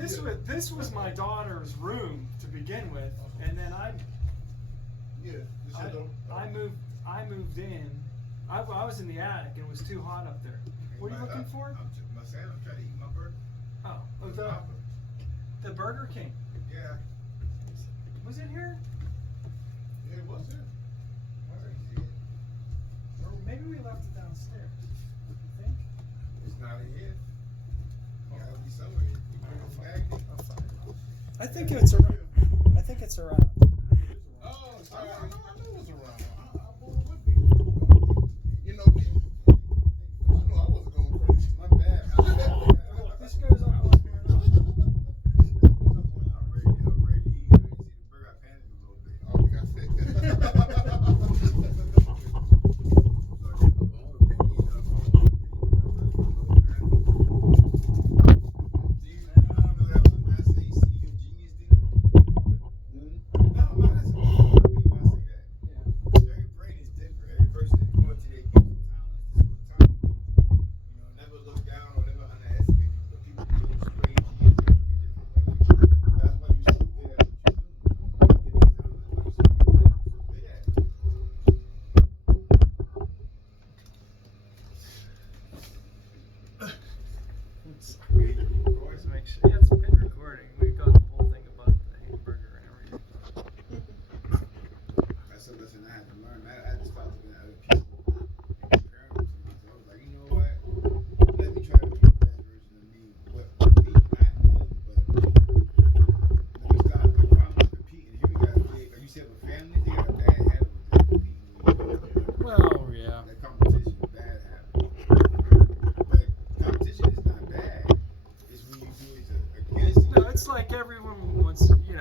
this was my daughter's room to begin with, and then I moved in. I was in the attic and it was too hot up there. What are you looking for? I'm trying to eat my burger. Oh, the Burger King. Yeah. Was it here? Yeah, it was here. Where is it? Or maybe we left it downstairs. You think? It's not in here. Gotta be somewhere. You bring it back. I'll find it. I think it's around. Oh, sorry. I know it was around. I bought it with me. You know, I wasn't going crazy. My bad. This goes up on here. I'm ready to eat. I didn't see the burger. I panicked a little bit. Okay.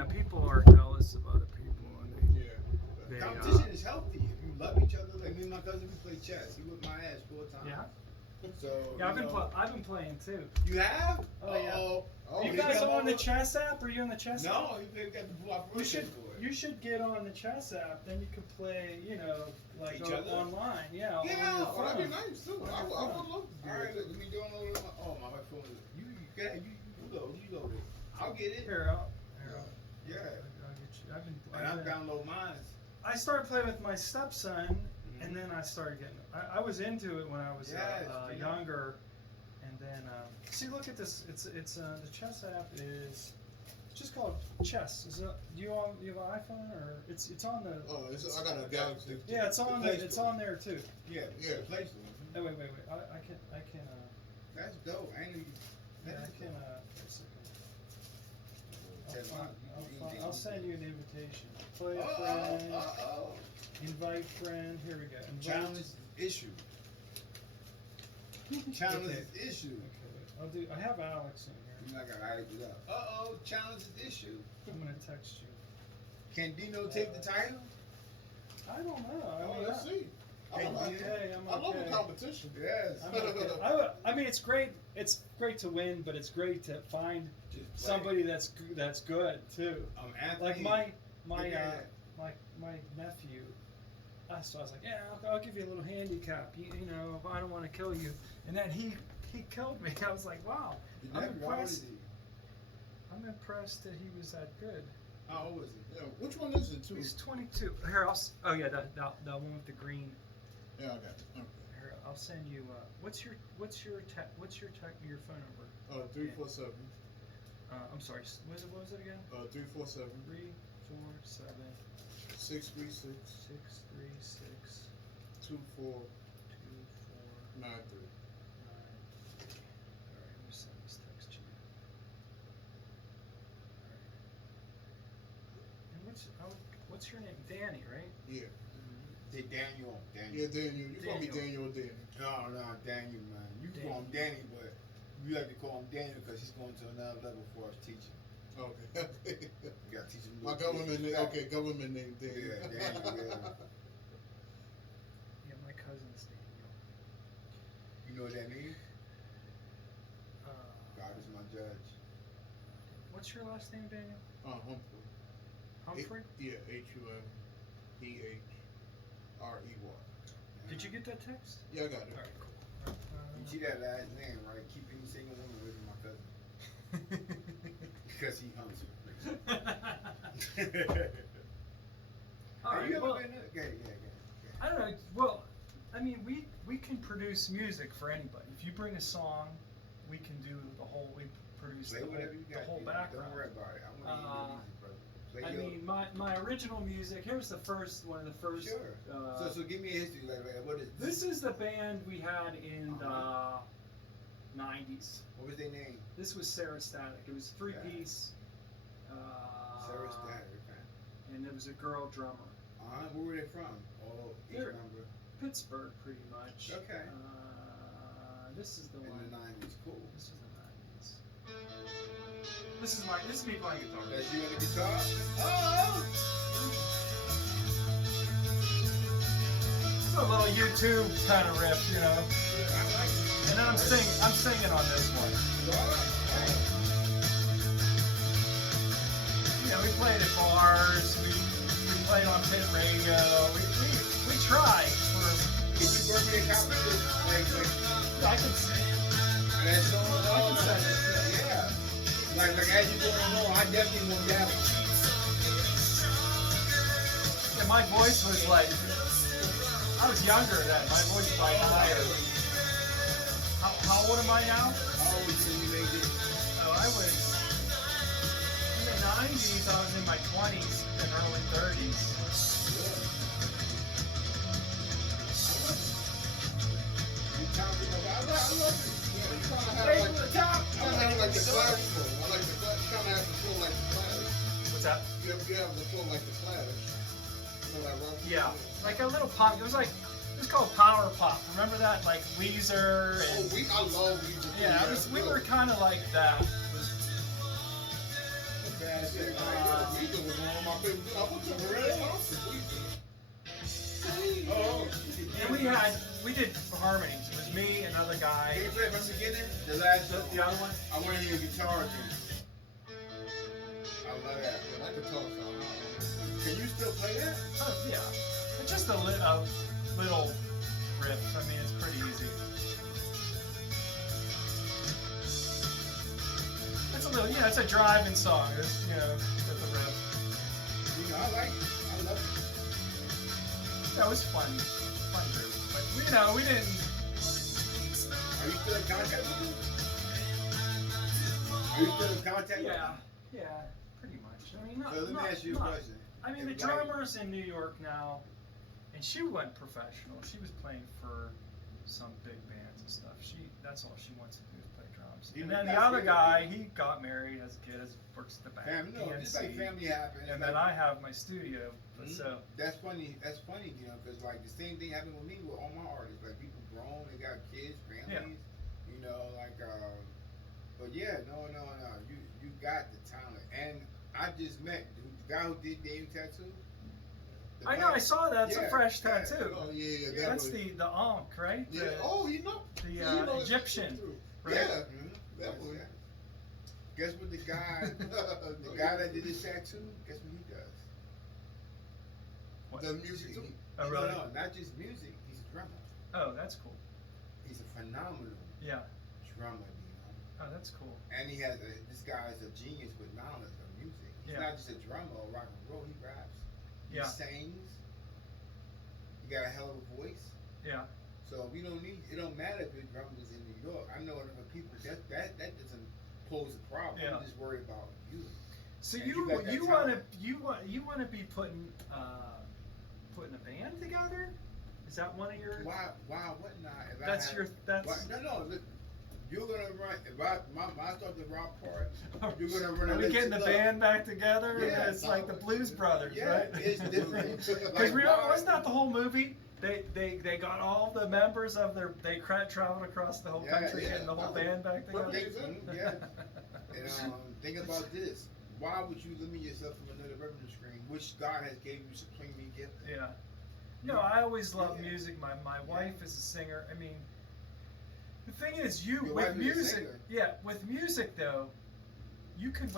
People are jealous of other people. Competition is healthy if you love each other. Like me and my cousin, we play chess. He whipped my ass 4 times. Yeah. So yeah, I've been playing too. You have? Oh yeah. Oh, you guys on the chess app? Are you on the chess app? No, you got the block. You should get on the chess app. Then you can play, like online. Yeah. Yeah, that'd be nice too. I would love to do it. All right, let me download it. Oh my phone. You load it. I'll get it. Here. Yeah. I'll get you. And I'll download mine. I started playing with my stepson, and then I started getting. I was into it when I was younger, and then see, look at this. It's the chess app is just called Chess. Is it? Do you have an iPhone or it's on the? Oh, I got a Galaxy. Yeah, it's on. It's on there too. Yeah, Play Store. Oh, wait. I can. That's dope. I can. I'll send you an invitation. Play a friend. Invite friend. Here we go. Challenge issue. Challenge issue. Okay. I have Alex in here. I got Alex up. Challenge issue. I'm gonna text you. Can Dino take the title? I don't know. Let's see. I'm okay. I love the competition. Yes. I mean, it's great. It's great to win, but it's great to find somebody that's good too. Like my nephew. So I was like, yeah, I'll give you a little handicap. I don't want to kill you. And then he killed me. I was like, wow. I'm impressed. I'm impressed that he was that good. How old is he? Yeah, which one is it too? He's 22. Here, that one with the green. Yeah, I got it. Okay. Here, I'll send you. What's your phone number? 347. I'm sorry. What was it again? 347. 347. 636. 636. 2493. 93. All right, let me send this text to you. All right. And what's your name? Danny, right? Yeah. Say Daniel. Yeah, Daniel. You call me Daniel or Danny? No, Daniel, man. You can call him Danny, but we like to call him Daniel because he's going to another level for us teaching. Okay. You got to teach him. My government name. Okay, government name Daniel. Yeah, Daniel. Yeah, my cousin's Daniel. You know what that means? God is my judge. What's your last name, Daniel? Humphrey. Humphrey? Yeah, HUMPHREY. Did you get that text? Yeah, I got it. All right, cool. You see that last name, right? Keep any single woman with my cousin. because he hungry. All Have right. you ever Well, been there? I don't know. Well, I mean, we can produce music for anybody. If you bring a song, we can do the whole. We produce Play the whatever you got. whole Don't background. worry about it. I want to hear your music, brother. Play I mean, my original music. Here's the first one of the first. Sure. So give me a history. Like, what is This is the band we had in the 90s. What was their name? This was Sarah Static. It was three-piece. Sarah Static. Okay. And it was a girl drummer. Where were they from? Oh, each They're- member. Pittsburgh, pretty much. Okay. This is the In one. the 90s. Cool. This is the 90s. This is me playing guitar. That's you on the guitar? Oh! It's a little YouTube kind of riff, you know. I like it. And then I'm singing on this one. You know, we played at bars, we played on pit radio, we tried for. Can you work me a copy of this? I can sing. That song? I can sing it. Yeah. Like as you go along, I definitely want that one. And my voice was like, I was younger then. My voice was like higher. How old am I now? How old was you when you made this? Oh, I was in the 90s. I was in my 20s and early 30s. I love it. Hey, from the top. Kind of have like the Clash flow. I like the Clash. Kind of have the flow like the Clash. What's that? You have the flow like the Clash. You know that rock? Yeah, like a little pop. It was called power pop. Remember that? Like Weezer Oh, and I love Weezer. yeah, we were kind of like that. Weezer was one of my favorite. I went to a real concert. Oh, And we did harmonies. It was me, another guy, can you play from the beginning? The last song? the other one. I want to hear your guitar again. I love that. I could talk about it. Can you still play that? Oh yeah, it's just a little riff. I mean, it's pretty easy. It's a little, it's a driving song. It's, with the riff. You know, I like it. I love it. That was fun group. But we didn't. Are you still in contact with him? Are you still in contact with him? Yeah, pretty much. I mean, not. So let me not- ask you a not- question. I mean, the drummer's in New York now, and she went professional. She was playing for some big bands and stuff. That's all she wants to do is play drums. You And know, then the that's other good. guy, he got married, has a kid, works at the bank. Family, no, it's like family happens. And then I have my studio. Mhm. So That's funny, because like the same thing happened with me with all my artists. Like people grown, they got kids, families, but yeah, no. You got the talent. And I just met the guy who did Dave Tattoo. I know, I saw that. It's a Yeah, fresh yeah. tattoo. Oh yeah, That's definitely. the Ankh, right? Yeah. Oh, you know. The you know it's Egyptian, true. right? Yeah. Mhm. Definitely. Yes. Guess what the guy that did his tattoo, guess what he does? What? The music too. Oh, really? No, not just music, he's a drummer. Oh, that's cool. He's a phenomenal Yeah. drummer, you know. Oh, that's cool. And this guy is a genius with knowledge of music. He's Yeah. not just a drummer or rock and roll, he raps. He Yeah. sings. He got a hell of a voice. Yeah. So it don't matter if your drummer was in New York. I know other people that doesn't pose a problem. Yeah. I'm just worried about you. So And you got that want talent. to be putting a band together? Is that one of your? Why wouldn't I? If That's I have, your. That's. no. Look, you're gonna run. If I start the rock part, you're gonna run. Are we getting the band back together? Yeah, it's like the Blues Brothers, Yeah, right? it's different. Because wasn't that the whole movie? They got all the members of they traveled across the whole country yeah. getting the whole band back together. Yeah. And think about this. Why would you limit yourself from another revenue stream, which God has gave you supremely gifted? Yeah. No, I always love Yeah. music. My wife is a singer. I mean, the thing is, Your with wife is a music, singer. yeah, with music though, you could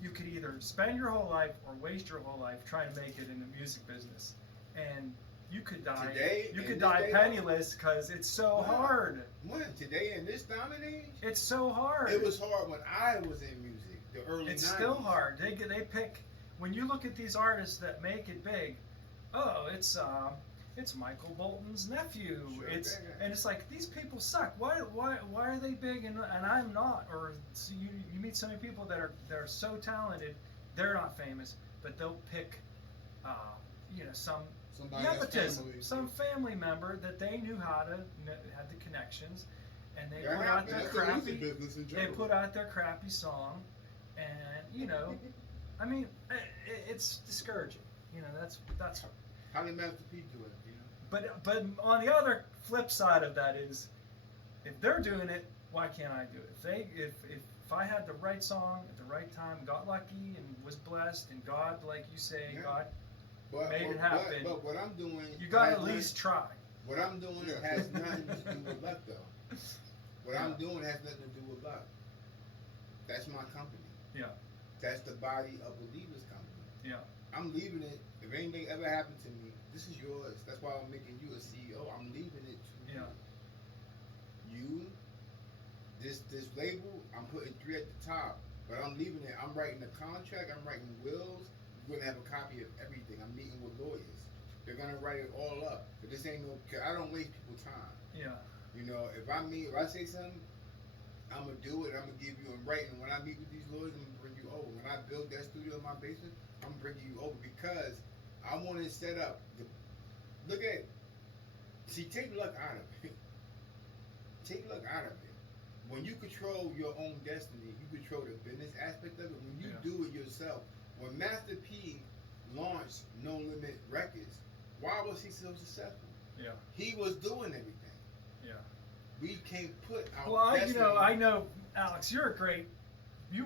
you could either spend your whole life or waste your whole life trying to make it in the music business, and you could die. Today, you in could this die day, penniless because it's so Wow. hard. When today in this diamond age, It's so hard. it was hard when I was in music. the early It's 90s. still hard. They pick, when you look at these artists that make it big. Oh, it's Michael Bolton's nephew. Sure, And it's like, these people suck. Why are they big and I'm not? Or so you meet so many people that are so talented, they're not famous, but they'll pick some Somebody that's nepotism, family. some family member that they knew how to had the connections, and they That put out happens. their That's the crappy. music business in They general. put out their crappy song, and I mean, it's discouraging. That's. How did Master P do it? But on the other flip side of that is, if they're doing it, why can't I do it? If I had the right song at the right time, got lucky and was blessed, and God, like you say, Yeah. God, But, made it happen. But what I'm doing, you got to has at least try. What I'm doing Yeah. has nothing to do with luck, though. What I'm doing has nothing to do with luck. That's my company. Yeah. That's the Body of Believers company. Yeah. I'm leaving it. If anything ever happened to me, this is yours. That's why I'm making you a CEO. I'm leaving it to Yeah. you. This label, I'm putting 3 at the top, but I'm leaving it. I'm writing a contract. I'm writing wills. We're gonna have a copy of everything. I'm meeting with lawyers. They're gonna write it all up. But this ain't no. I don't waste people's time. Yeah. If I say something, I'm gonna do it. I'm gonna give you in writing. When I meet with these lawyers, I'm gonna bring you over. When I build that studio in my basement, I'm bringing you over because I want to set up. Look at. See, take luck out of it. Take luck out of it. When you control your own destiny, you control the business aspect of it. When you do it yourself. When Master P launched No Limit Records, why was he so successful? Yeah. He was doing everything. Yeah. We can't put our Well, destiny. I know, Alex, you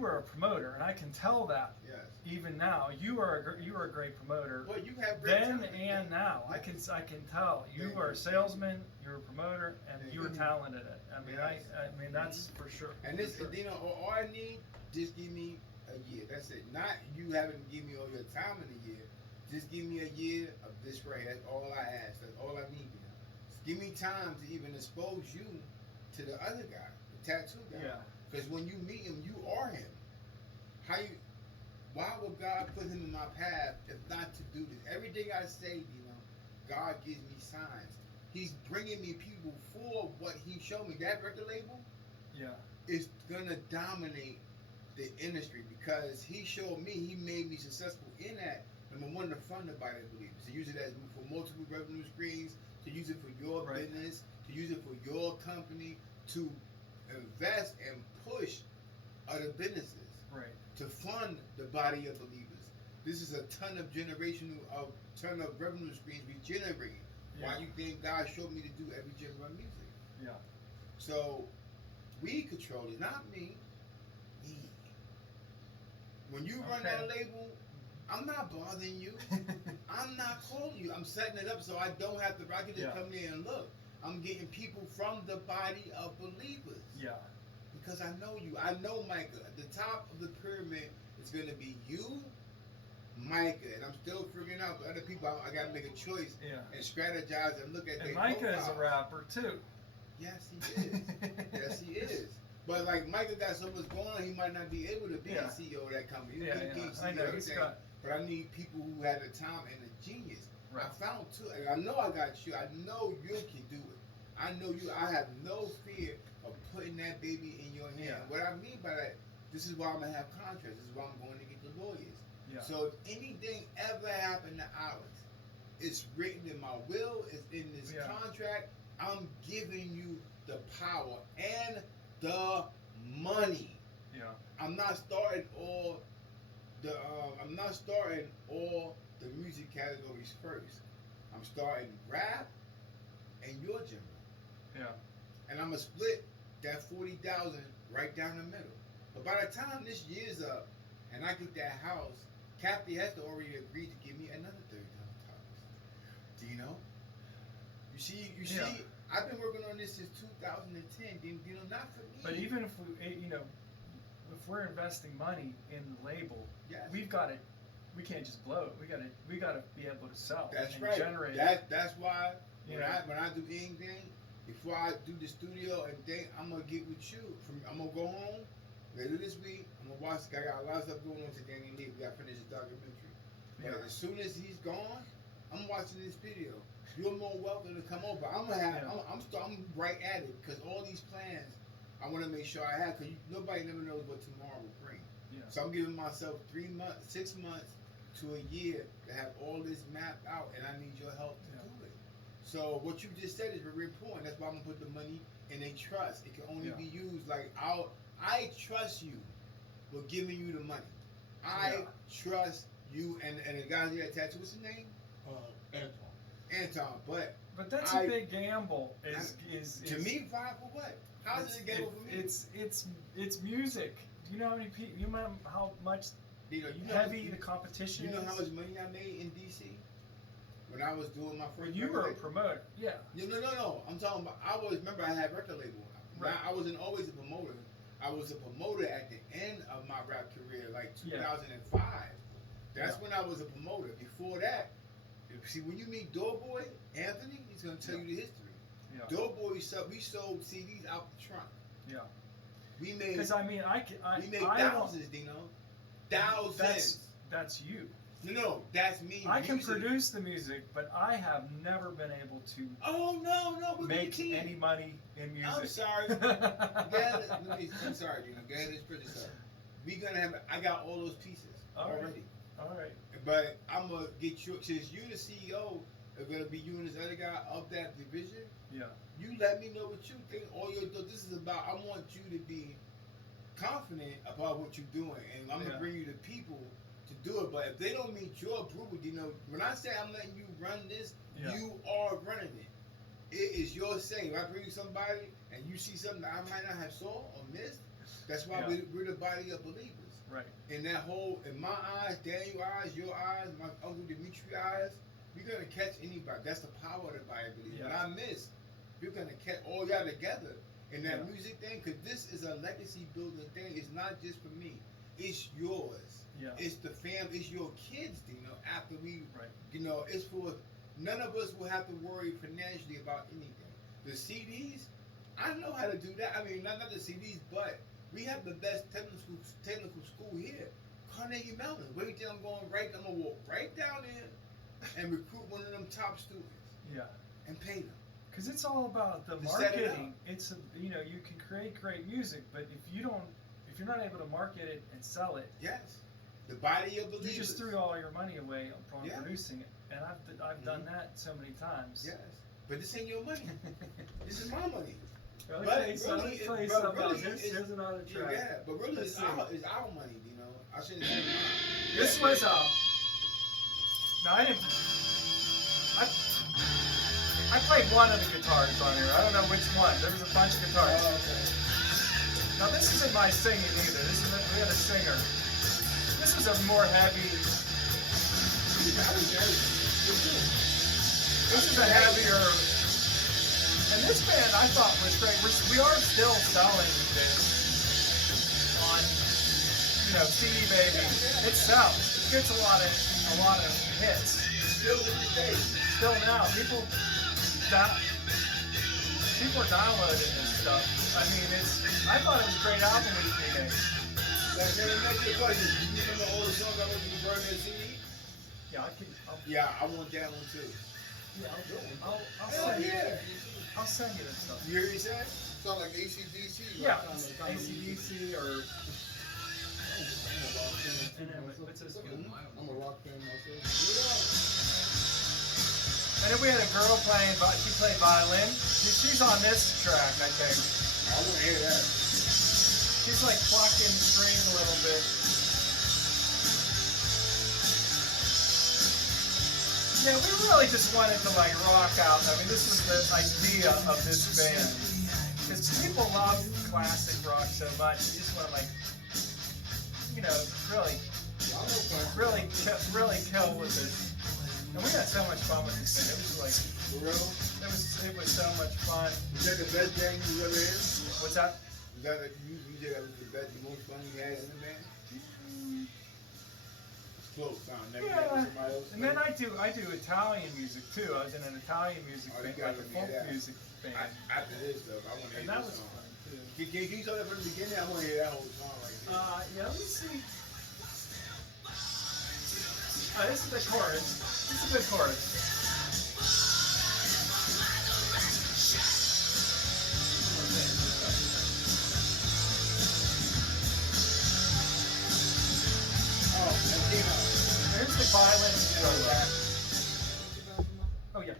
were a promoter, and I can tell that. Yes. Even now, you are a great promoter. Well, you have great Then talent. and now, I can tell you Thank are you. a salesman, you're a promoter, and Thank you were you. talented at it. I mean, Yes. I mean that's for sure. And this, for sure. all I need, just give me a year. That's it. Not you having to give me all your time in a year. Just give me a year of this right. That's all I ask. That's all I need. Just give me time to even expose you to the other guy, the tattoo guy. Yeah. Because when you meet him, you are him. Why would God put him in my path if not to do this? Everything I say, God gives me signs. He's bringing me people for what he showed me. That record label Yeah. is gonna dominate the industry because he showed me, he made me successful in that. Number one, to fund the Body of Believers, to use it as for multiple revenue streams, to use it for your Right. business, to use it for your company, to invest and push other businesses, Right. to fund the Body of Believers. This is a ton of revenue streams we generate. Yeah. Why you think God showed me to do every genre of music? Yeah. So we control it, not me. Me. When you run that label, I'm not bothering you. I'm not calling you. I'm setting it up so I don't have to. I can just come there and look. I'm getting people from the Body of Believers. Yeah. Because I know you. I know Micah. At the top of the pyramid is going to be you, Micah. And I'm still figuring out the other people. I got to make a choice and strategize and look at their And Micah is a profiles. rapper too. Yes, he is. Yes, he is. But like Micah got so much going on, he might not be able to be a CEO of that company. He can't I know. CEO everything, but I need people who had the time and the genius. Right. I found two, and I know I got you. I know you can do it. I know you. I have no fear of putting that baby in your hand. Yeah. What I mean by that, this is why I'm gonna have contracts. This is why I'm going to get the lawyers. Yeah. So if anything ever happened to Alex, it's written in my will. It's in this contract. I'm giving you the power and the money. Yeah. I'm not starting all the music categories first. I'm starting rap and your genre. Yeah. And I'm gonna split that 40,000 right down the middle. But by the time this year's up and I get that house, Kathy has to already agree to give me another $30,000. Dino, you see, I've been working on this since 2010. Dino, not for me. But even if if we're investing money in the label, yes. we've got to. We can't just blow it. We got to be able to sell. That's and right. Generate. That's why You when know. I do anything, before I do the studio and think I'm gonna get with you. I'm gonna go home Later this week, I'm gonna watch. I got a lot of stuff going on today. We got to finish this documentary. But Yeah. as soon as he's gone, I'm watching this video. You're more welcome to come over. I'm gonna have. Yeah. I'm right at it because all these plans, I want to make sure I have. Because nobody never knows what tomorrow will bring. Yeah. So I'm giving myself 3 months, 6 months to a year to have all this mapped out, and I need your help to Yeah. do it. So what you just said is very important. That's why I'm gonna put the money in a trust. It can only Yeah. be used like I trust you with giving you the money. I Yeah. trust you and the guy who had tattoo. What's his name? Anton. Anton. But But that's I- a big gamble. Is to me, fine for what? How does it get over me? It's music. Do you know how many people? You know how much You know, heavy the competition You know is. how much money I made in DC when I was doing my first. When you were a record label? promoter, yeah. No. I'm talking about. I always remember I had record label. Right. I wasn't always a promoter. I was a promoter at the end of my rap career, like 2005. That's when I was a promoter. Before that, see, when you meet Doughboy Anthony, he's gonna tell you the history. Yeah. Doughboy, we sold CDs out the trunk. Yeah. We made. Because I mean, we made I don't- thousands, Dino. Thousands. That's you. No, that's me. I can Music. produce the music, but I have never been able to Oh no, we're make team. any money in music. I'm sorry. I'm sorry, Dino. Go ahead and spread yourself. We gonna have. I got all those pieces All right. already. All right. But I'm gonna get you since you the CEO. Are gonna be you and this other guy of that division. Yeah. You let me know what you think. All your this is about. I want you to be confident about what you're doing, and I'm gonna Yeah. bring you the people to do it. But if they don't meet your approval, you know, when I say I'm letting you run this, Yeah. you are running it. It is your say. If I bring you somebody and you see something that I might not have saw or missed, that's why Yeah. we're the body of believers. Right. In that whole, in my eyes, Daniel's eyes, your eyes, my Uncle Dimitri's eyes, you're gonna catch anybody. That's the power of the body of believers. Yeah. When I miss, you're gonna catch all y'all together in that Yeah. music thing, because this is a legacy building thing. It's not just for me. It's yours. Yeah. It's the fam. It's your kids, you know. After we, Right. you know, it's for none of us will have to worry financially about anything. The CDs, I know how to do that. I mean, not the CDs, but we have the best technical school here, Carnegie Mellon. Wait till I'm going right. I'm gonna walk right down there and recruit one of them top students Yeah. and pay them. Because it's all about the To set it marketing. It's you know, you can create great music, but if you're not able to market it and sell it, Yes, the body of believers. you just threw all your money away on Yeah. producing it. And I've done that so many times. Yes, but this ain't your money. This is my money. Let me But tell you something. really, Let me tell you but something really, else. Here's another Yeah, track. but really, Let's it's see. our money. You know, I shouldn't say mine. This was no, I didn't. I played one of the guitars on here. I don't know which one. There was a bunch of guitars. Oh, okay. Now this isn't my singing either. We had a singer. This is a more heavy. This is a heavier. And this band I thought was great. We are still selling this on, you know, CD Baby. It sells. It gets a lot of hits. Still to this day. Still now, people are downloading this stuff. I mean, I thought it was a great album when it came. Like, let me ask you a question. Do you remember all the songs I want you to burn that CD? Yeah, Yeah, I want that one too. I'll Hell send you. yeah. I'll send you this stuff. You hear what he said? Sound like ACDC. Yeah, Kind of ACDC or. And then what's this? I'm a rock fan myself. And then we had a girl playing, she played violin. She's on this track, I think. I want to hear that. She's like plucking strings a little bit. Yeah, we really just wanted to like rock out. I mean, this was the idea of this band. Because people love classic rock so much. You just want to like, you know, really kill with it. And we had so much fun with this thing. It was like, For real? it was so much fun. Is that the best band you ever had? What's that? Is that you said that was the best, the most fun you had in the band? It's close, sound. Never had Yeah. somebody else. And then I do Italian music too. I was in an Italian music Oh, band, you like gotta a be folk that. music band. After this stuff, I want to hear And that this was song. fun too. too. Can you start that from the beginning? I want to hear that whole song right there. Yeah, let me see. This is the chorus. This is the chorus. Oh, and Dino. Here's the violin. Oh yeah,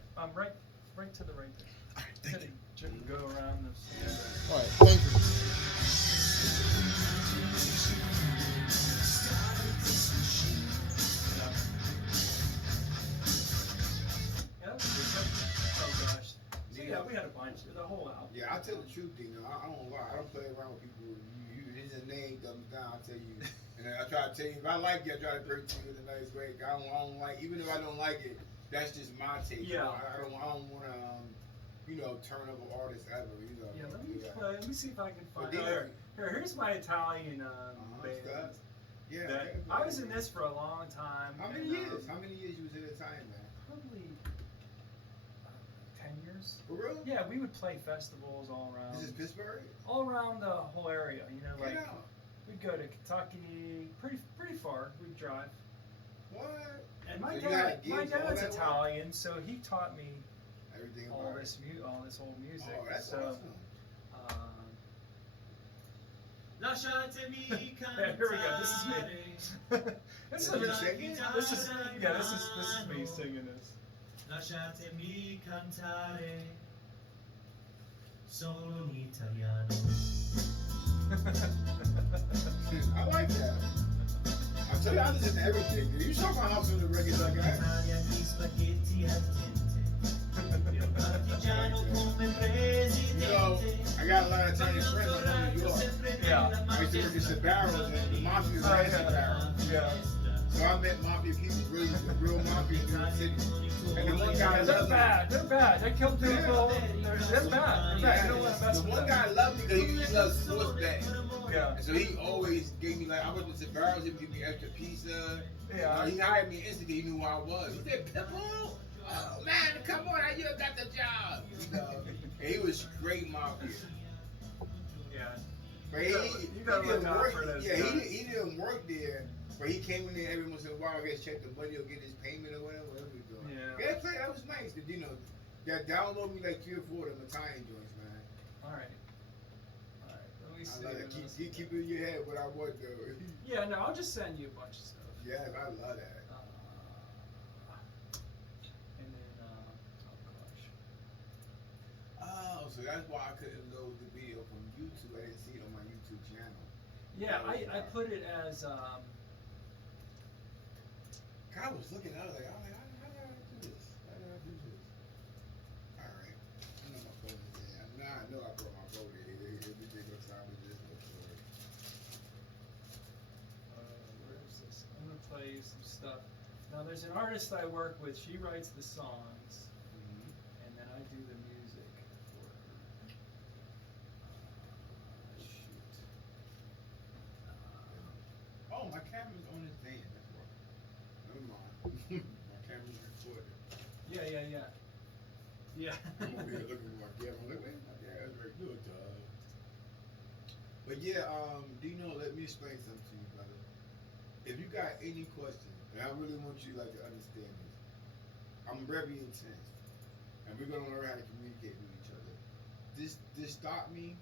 right to the right there. All right, thank you. Go around the. All right, thank you. Yeah, oh gosh. So yeah, we had a bunch. The whole album. Yeah, I tell the truth, Dino. I don't lie. I don't play around with people. His name comes down. I tell you, and then I try to tell you if I like you, I try to bring it to you in a nice way. I don't like, even if I don't like it, that's just my take. Yeah. I don't want to, turn up an artist ever. Yeah, let me play. Let me see if I can find. But Here's my Italian band. stuff. Yeah. That- okay. I was in this for a long time. How many and, years? How many years you was in the time, man? Probably 10 years. For real? Yeah, we would play festivals all around. This is Pittsburgh? All around the whole area. Like Get out. we'd go to Kentucky, pretty far. We'd drive. What? And my So you had dad's gigs all that way? Italian, so he taught me Everything all about this all this old music. Oh, that's so, awesome. Lasciatemi Here we go. This is me. this Is you is singing? this is me singing this. Lasciatemi cantare solo in italiano. I like that. I tell you, I listen to everything. You saw my house on the records I got. Italia di spaghetti al dente. Partigiano come presidente. I got a lot of Italian friends from New York. Yeah. I used to work at Sbarro's and the mafia ran Sbarro. Yeah. So I met mafia people, really, the real mafia in the city. And the one guy They're loved me. bad. They're bad. They kill people. They're bad. You don't want to mess The with one them. guy loved me because he loves sports betting. Yeah. And so he always gave me, like, I went to Sbarro's, he would give me extra pizza. Yeah. He hired me instantly, he knew who I was. He said, Pitbull, oh man, come on, you got the job. And he was straight mafia. Yeah. But You gotta didn't look out work. for those Yeah, guys. he didn't work there, but he came in there every once in a while. I guess check the money or get his payment or whatever he's doing. Yeah. That was nice. That download me like 3 or 4 of them Italian joints, man. All right. Let me I see. love that. Keep it in your head what I want though. Yeah. No, I'll just send you a bunch of stuff. Yeah, I love that. And then, oh gosh. Oh, so that's why I couldn't load the video from YouTube. I didn't see it on my YouTube channel. Yeah, I put it as I was looking at it like, how did I do this? How did I do this? Alright. I know my phone is in. Now I know I brought my phone in. Everything looks time with this look for it. where is this? I'm gonna play you some stuff. Now there's an artist I work with. She writes the songs, and then I do the music for her. Shoot. Oh, my camera's on this thing. That's why. Never mind. My camera's recording. Yeah. I'm over here looking at my camera. I'm like, wait, my camera's very good, dog. But yeah, Dino, let me explain something to you, brother. If you got any questions, and I really want you to understand this, I'm very intense, and we're gonna learn how to communicate with each other. Just stop me,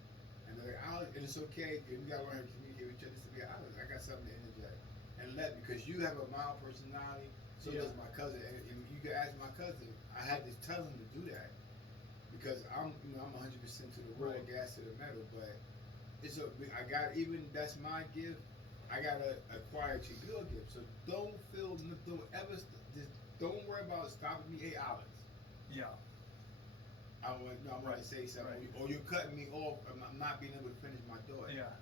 and be like, Alex, and it's okay. If we gotta learn how to communicate with each other, just be like, Alex, I got something to interject, and because you have a mild personality, so does my cousin, and you can ask my cousin. I had to tell him to do that because I'm 100% to the raw gas to the metal, but I got that's my gift. I gotta acquire to your gift. So don't worry about stopping me. Hey, Alex. Yeah. I'm gonna say something, or you're cutting me off. I'm not being able to finish my thought. Yeah.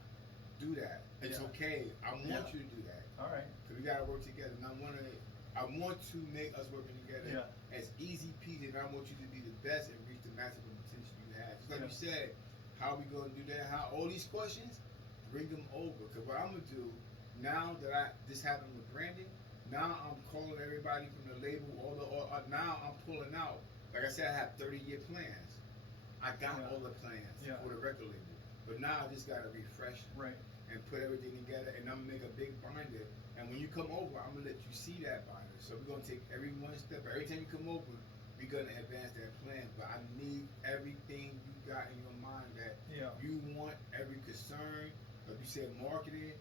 Do that. It's okay. I want you to do that. All right. Cause we gotta work together, and I want to make us working together as easy peasy, and I want you to be the best and reach the maximum potential you have. Just like you said, how are we gonna do that? How all these questions, bring them over. Cause what I'm gonna do now that this happened with Brandon, now I'm calling everybody from the label. Now I'm pulling out. Like I said, I have 30-year plans. I got all the plans for the record label. But now I just gotta refresh it Right. and put everything together, and I'm gonna make a big binder. And when you come over, I'm gonna let you see that binder. So we're gonna take every one step. Every time you come over, we're gonna advance that plan. But I need everything you got in your mind that Yeah. you want, every concern. Like you said, marketing.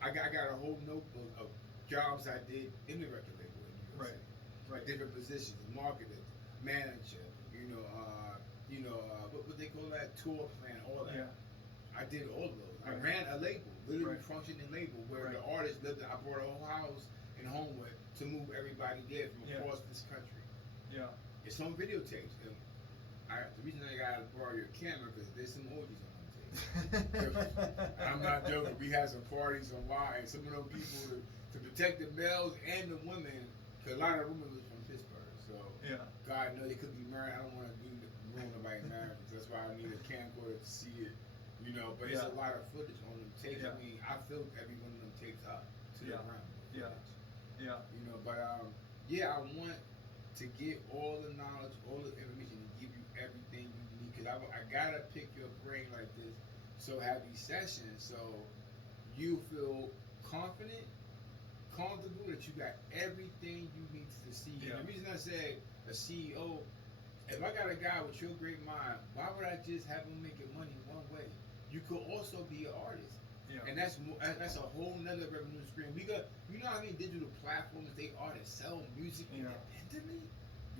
I got a whole notebook of jobs I did in the record label in New York Right. City. Right. Different positions, marketing, manager, what they call that, tour plan, all that. Yeah. I did all of those. I Right. ran a label, literally Right. functioning label, where Right. the artist lived. I bought a whole house in Homewood to move everybody there from Yeah. across this country. Yeah. It's on videotapes. And the reason I gotta borrow your camera because there's some orgies on tape. I'm not joking. We had some parties on why, and some of those people to protect the males and the women, because a lot of women was from Pittsburgh. So Yeah. God knows they could be married. I don't want to ruin nobody's marriage. That's why I need a camcorder to see it. But it's Yeah. a lot of footage on them tapes. Yeah. I mean, I filled every one of them tapes up to Yeah. the ground. with Yeah. footage. Yeah. But I want to get all the knowledge, all the information, and give you everything you need. Cause I gotta pick your brain like this. So have these sessions, so you feel confident, comfortable that you got everything you need to succeed. Yeah. And the reason I said a CEO, if I got a guy with your great mind, why would I just have him making money one way? You could also be an artist. Yeah. And that's a whole nother revenue stream. We got, how many digital platforms they are that sell music Yeah. independently?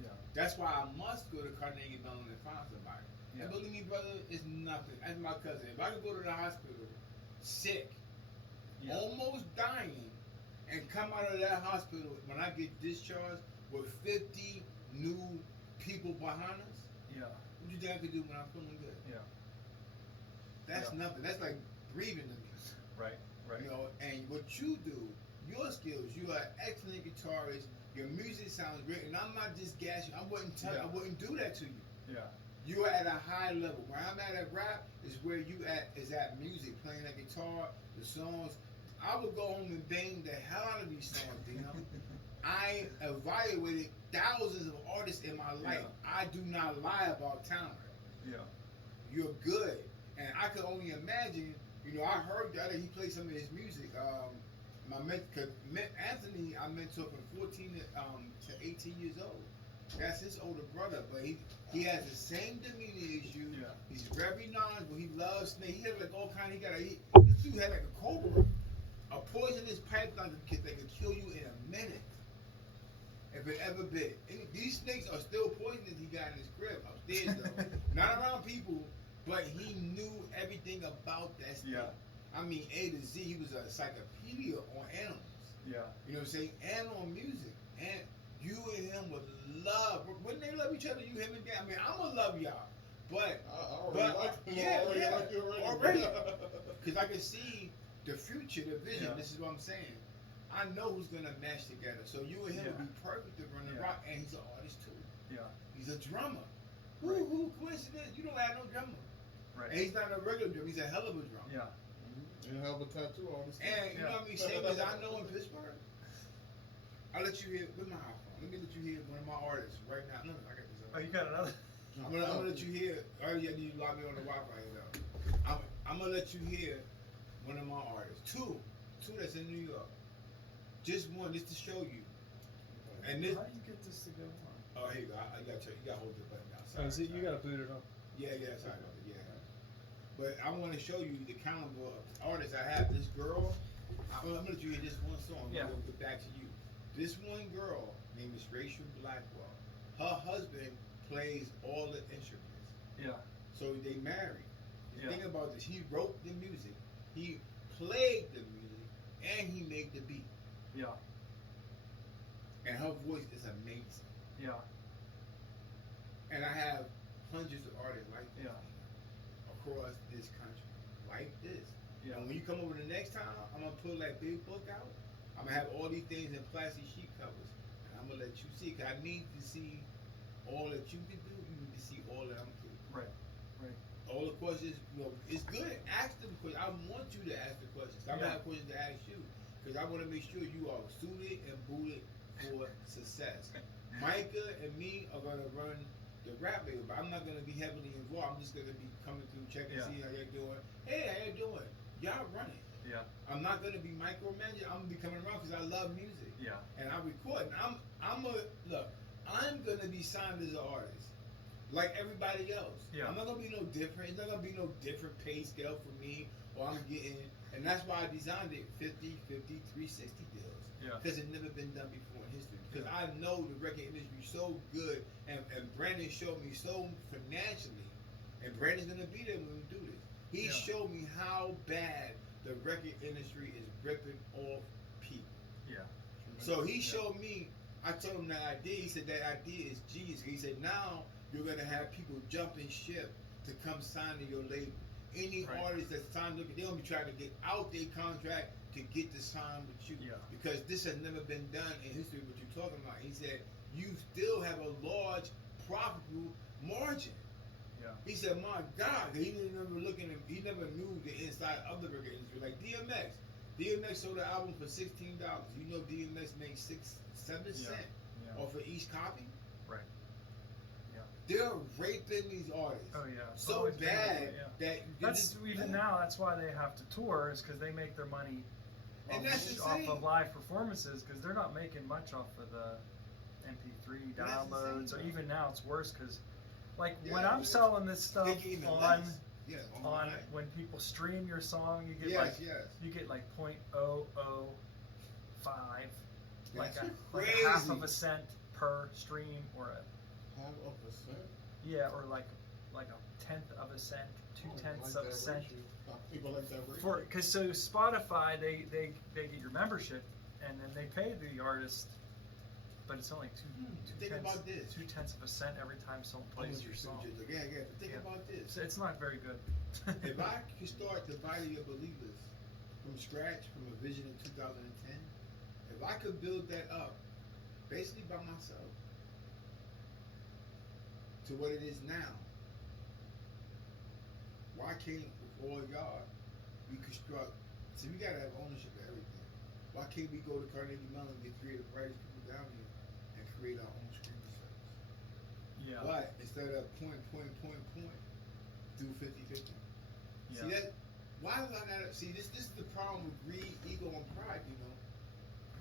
Yeah. That's why I must go to Carnegie Mellon and find somebody. Yeah. And believe me, brother, it's nothing. As my cousin, if I could go to the hospital sick, Yeah. almost dying, and come out of that hospital when I get discharged with 50 new people behind us, Yeah. what you think I could do when I'm feeling good? Yeah. That's Yeah. nothing. That's like breathing to me. Right. Right. And what you do, your skills, you are an excellent guitarist. Your music sounds great, and I'm not just gassing. I wouldn't do that to you. Yeah. You are at a high level. Where I'm at rap is where you is at music, playing the guitar, the songs. I would go home and bang the hell out of these songs, Dino. I evaluated thousands of artists in my life. Yeah. I do not lie about talent. Yeah. You're good, and I could only imagine. I heard that he played some of his music. Anthony, I mentored from 14 to 18 years old. That's his older brother, but he has the same demeanor as you. Yeah. He's very knowledgeable. He loves snakes. He has like all kind. This dude had like a cobra, a poisonous python that could kill you in a minute if it ever bit. And these snakes are still poisonous. He got in his crib upstairs though, not around people, but he knew everything about that snake. Yeah. I mean, A to Z. He was a encyclopedia on animals. Yeah. You know what I'm saying? And on music. And you and him would love. Wouldn't they love each other? You, him, and Dan. I mean, I'm gonna love y'all. But I already like him. yeah, I already yeah, like you already. Because I can see the future, the vision. Yeah. This is what I'm saying. I know who's gonna mesh together. So you and him Yeah. would be perfect to run the Yeah. rock. And he's an artist too. Yeah. He's a drummer. Right. Who coincidence? You don't have no drummer. Right. And he's not a regular drummer. He's a hell of a drummer. Yeah. And have a tattoo artist. And you Yeah. know how many singers I know in Pittsburgh? I'll let you hear with my iPhone. Let me let you hear one of my artists right now. No, I got this. Oh, you got another? I'm gonna let you hear. Already, you log me on the Wi-Fi. I'm gonna let you hear one of my artists. Two that's in New York. Just one, just to show you. And this. How do you get this to go on? Oh, here you go. You gotta hold the button down. Oh, is it? You gotta boot it up. Yeah, sorry about that. Yeah. But I want to show you the caliber of artists I have. This girl, I'm gonna let you hear this one song. Yeah. We'll get back to you. This one girl named is Rachel Blackwell. Her husband plays all the instruments. Yeah. So they married. The Yeah. thing about this, he wrote the music, he played the music, and he made the beat. Yeah. And her voice is amazing. Yeah. And I have hundreds of artists like this Yeah. across this country, like this. Yeah. And when you come over the next time, I'm gonna put that big book out. I'm gonna have all these things in plastic sheet covers, and I'm gonna let you see. Cause I need to see all that you can do. You need to see all that I'm doing. Right. Right. All the questions, it's good. Ask them questions. I want you to ask the questions. I'm gonna Yeah. have questions to ask you, because I want to make sure you are suited and booted for success. Micah and me are gonna run the rap label, but I'm not gonna be heavily involved. I'm just gonna be coming through, checking, Yeah. see how you're doing. Hey, how you doing? Y'all run it. Yeah. I'm not gonna be micromanaging. I'm gonna be coming around because I love music Yeah. and I record. And I'm gonna be signed as an artist, like everybody else. Yeah. I'm not gonna be no different. It's not gonna be no different pay scale for me, or I'm getting. And that's why I designed it 50, 50, 360 deals. Yeah. Because it's never been done before in history. Because Yeah. I know the record industry so good, and Brandon showed me so financially, and Brandon's gonna be there when we do this. He Yeah. showed me how bad the record industry is ripping off people. Yeah. So he showed me. I told him that idea. He said that idea is genius. He said now you're gonna have people jumping ship to come sign to your label. Any Right. artist that's signed, they're gonna be trying to get out their contract to get to sign with you. Yeah. Because this has never been done in history. What you're talking about? He said you still have a large profitable margin. Yeah. He said, "My God," he didn't remember looking at. He never knew the inside of the record industry. Like DMX. DMX sold the album for $16. You know DMX made 6-7 Yeah. cents Yeah. off of each copy. Right. Yeah. They're raping these artists Oh yeah. It's so always been that bad way, yeah. that That's even now. That's why they have to tour, is because they make their money And that's off insane. of live performances. Because they're not making much off of the MP3 And that's downloads, insane, or though. even now it's worse. Because like when Yeah, I'm selling this stuff They get even on less. Yeah, on online. when people stream your song, you get Yes, like yes. you get like .005, like That's like a half crazy. of a cent per stream, or a Half of a cent. yeah, or like a tenth of a cent, I like 2/10 of a that cent. ratio. People like that ratio. For because so Spotify they get your membership and then they pay the artist, but it's only Think about this. 2/10 of a cent every time someone plays your song. Yeah. Think Yeah. about this. So it's not very good. If I could start dividing your believers from scratch, from a vision in 2010, if I could build that up, basically by myself, to what it is now, why can't with all y'all we construct? See, we gotta have ownership of everything. Why can't we go to Carnegie Mellon and get 3 of the brightest people down here and create our own streaming service? Yeah. But instead of point, do 50-50. Yeah. See that? Why do I gotta see this? This is the problem with greed, ego, and pride. You know,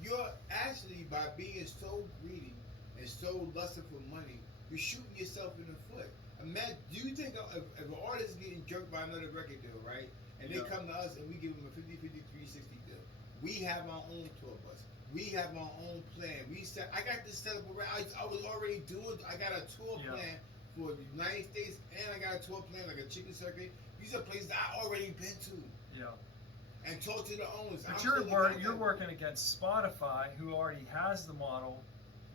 you're actually by being so greedy and so lusting for money, you're shooting yourself in the foot. Imagine, do you think if an artist is getting jerked by another record deal, right? And they Yeah. come to us and we give them a 50-50, 360 deal. We have our own tour bus. We have our own plan. I got this set up around. I was already doing. I got a tour Yeah. plan for the United States, and I got a tour plan like a chicken circuit. These are places I already been to Yeah. and talked to the owners. But I'm you're still in contact you're with working against Spotify, who already has the model.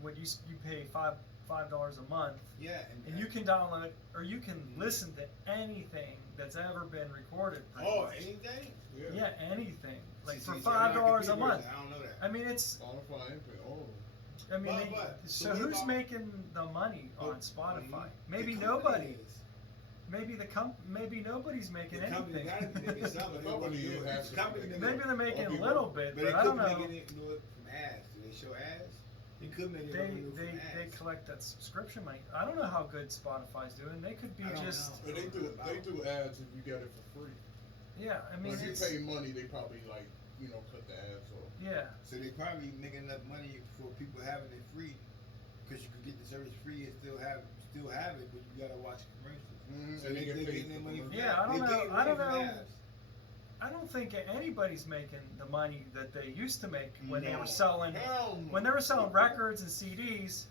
When you pay $5 a month, Yeah, and you can download or you can listen to anything that's ever been recorded. pretty Oh, much. anything? Yeah, anything. Like See, for I'm not $5 a computer month. person, I don't know that. I mean, it's. Spotify, Input, all of them. I mean, So so what who's about- making the money on But- Spotify? The Maybe company nobody. is. Maybe nobody's making The company anything. gotta be making something. The company They has to be company making- Maybe they're making All a people- little bit, But they but I could don't be know. making it from ads. Do they show ads? They could make it They revenue from they ads. collect that subscription money. I don't know how good Spotify's doing. They could be I don't just know. But they do ads if you get it for free. yeah. I mean, If you it's, pay money, they probably cut the ads off. yeah. So they probably making enough money for people having it free, because you could get the service free and still have it, but you gotta watch commercials. Mm-hmm. So they getting their money from Yeah, ads. I don't They know. getting I money don't from know. ads. I don't think anybody's making the money that they used to make when they No. were selling. Hell no. When they were selling records and CDs,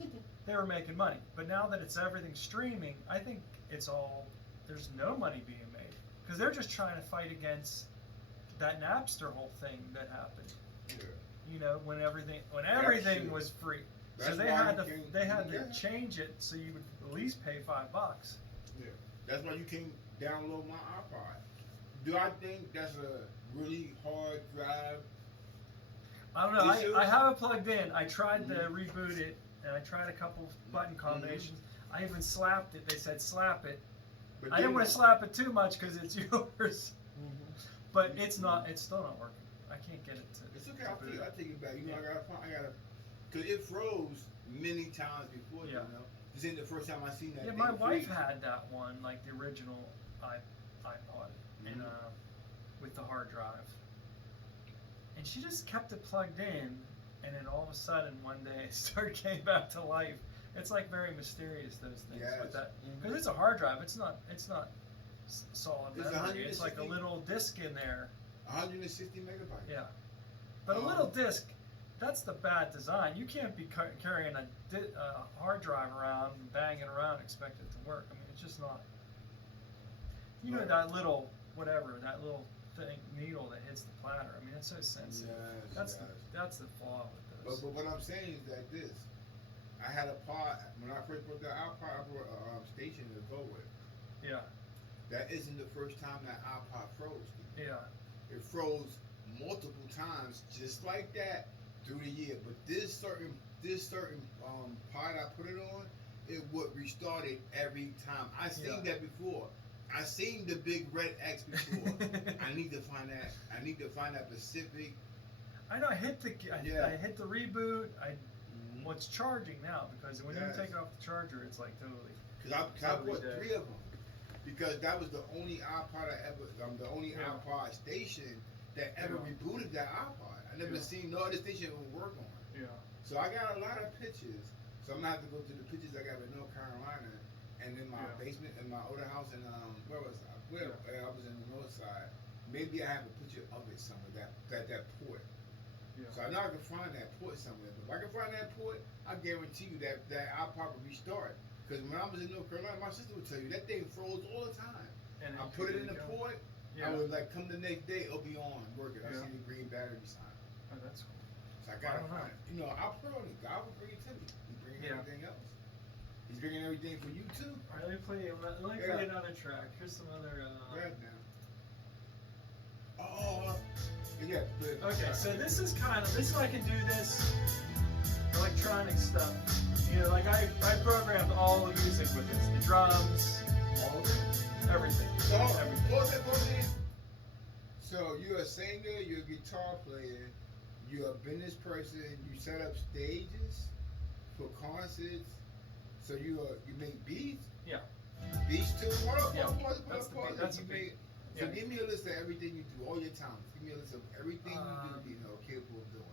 they were making money. But now that it's everything streaming, I think there's no money being made because they're just trying to fight against that Napster whole thing that happened. Yeah. You know, when everything true. was free, so That's they why had you to can't- Yeah. change it so you would at least pay $5. That's why you can't download my iPod. Do I think that's a really hard drive? I don't know. Issues? I have it plugged in. I tried to Mhm. reboot it, and I tried a couple button combinations. I even slapped it. They said slap it. But I didn't then- want to slap it too much because it's yours. Mm-hmm. But it's not. It's still not working. I can't get it to. It's okay. to boot I'll up. take it back. You know, I gotta, cause it froze many times before. Yeah. You know, This ain't the first time I seen that. Yeah, thing my wife freeze. had that one, like the original iPod, and with the hard drive, and she just kept it plugged in, and then all of a sudden one day it came back to life. It's like very mysterious, those things with Yes. that, because it's a hard drive. It's not solid It's memory. It's like a 160 little disc in there. 160 megabytes. Yeah, but a little disc. That's the bad design. You can't be carrying a hard drive around and banging around and expect it to work. I mean, it's just not. You know, Right. that little whatever, that little thing, needle that hits the platter. I mean, it's so sensitive. Yes, That's the flaw with those. But what I'm saying is that this, I had a pod when I first brought the iPod. I brought a station to go with. Yeah, That isn't the first time that iPod froze. yeah, It froze multiple times, just like that, through the year. But this certain pod I put it on, it would restart it every time. I seen that before. I seen the big red X before. I need to find that. I need to find that specific. I know. I hit the reboot. Well, it's charging now because when you take it off the charger, it's like totally. Because I bought dead. 3 of them. Because that was the only iPod the only iPod station that ever rebooted that iPod. I never seen no other station it would work on. Yeah. So I got a lot of pictures. So I'm gonna have to go through the pictures I got in North Carolina and in my basement in my older house in where was I? I was in the north side. Maybe I have a picture of it somewhere that port. Yeah. So I know I can find that port somewhere. But if I can find that port, I guarantee you that iPod will restart. Because when I was in North Carolina, my sister would tell you that thing froze all the time. And I put it in the port. Yeah. I would like come the next day, it'll be on working. I Yeah. see the green battery sign. Oh, that's cool. So I gotta I don't know. find it. You know, I'll put it on it. God will bring it to me. He's bringing Yeah. everything else. He's bringing everything for you too. All right, let me play another track. Here's some other. Right now. Oh, yeah. Good. Okay, so this is I can do this electronic stuff. You know, like I programmed all the music with this, the drums, All of it. everything. So, Everything. pause it. So you're a singer, you're a guitar player, you're a business person, you set up stages for concerts, so you make beats? Yeah. Beats too? Yeah, Pause. that's a You big- make- So yeah. give me a list of everything you do, all your talents. Give me a list of everything you do, capable of doing.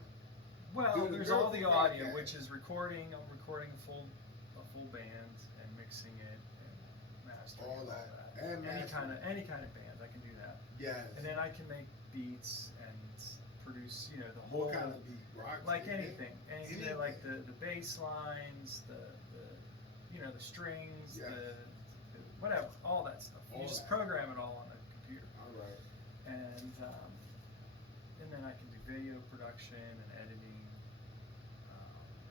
Well, Dude, there's the all the Miracle audio, podcast. which is recording. I'm recording a full band and mixing it and mastering All all that. that. And any mastering. kind of band, I can do that. Yes. And then I can make beats and produce, you know, the whole What kind of beat? Rock? like anything? anything, you know, like the bass lines, the you know, the strings, Yes. the whatever, all that stuff. All You just that. program it all on the computer, All right. and then I can do video production and editing,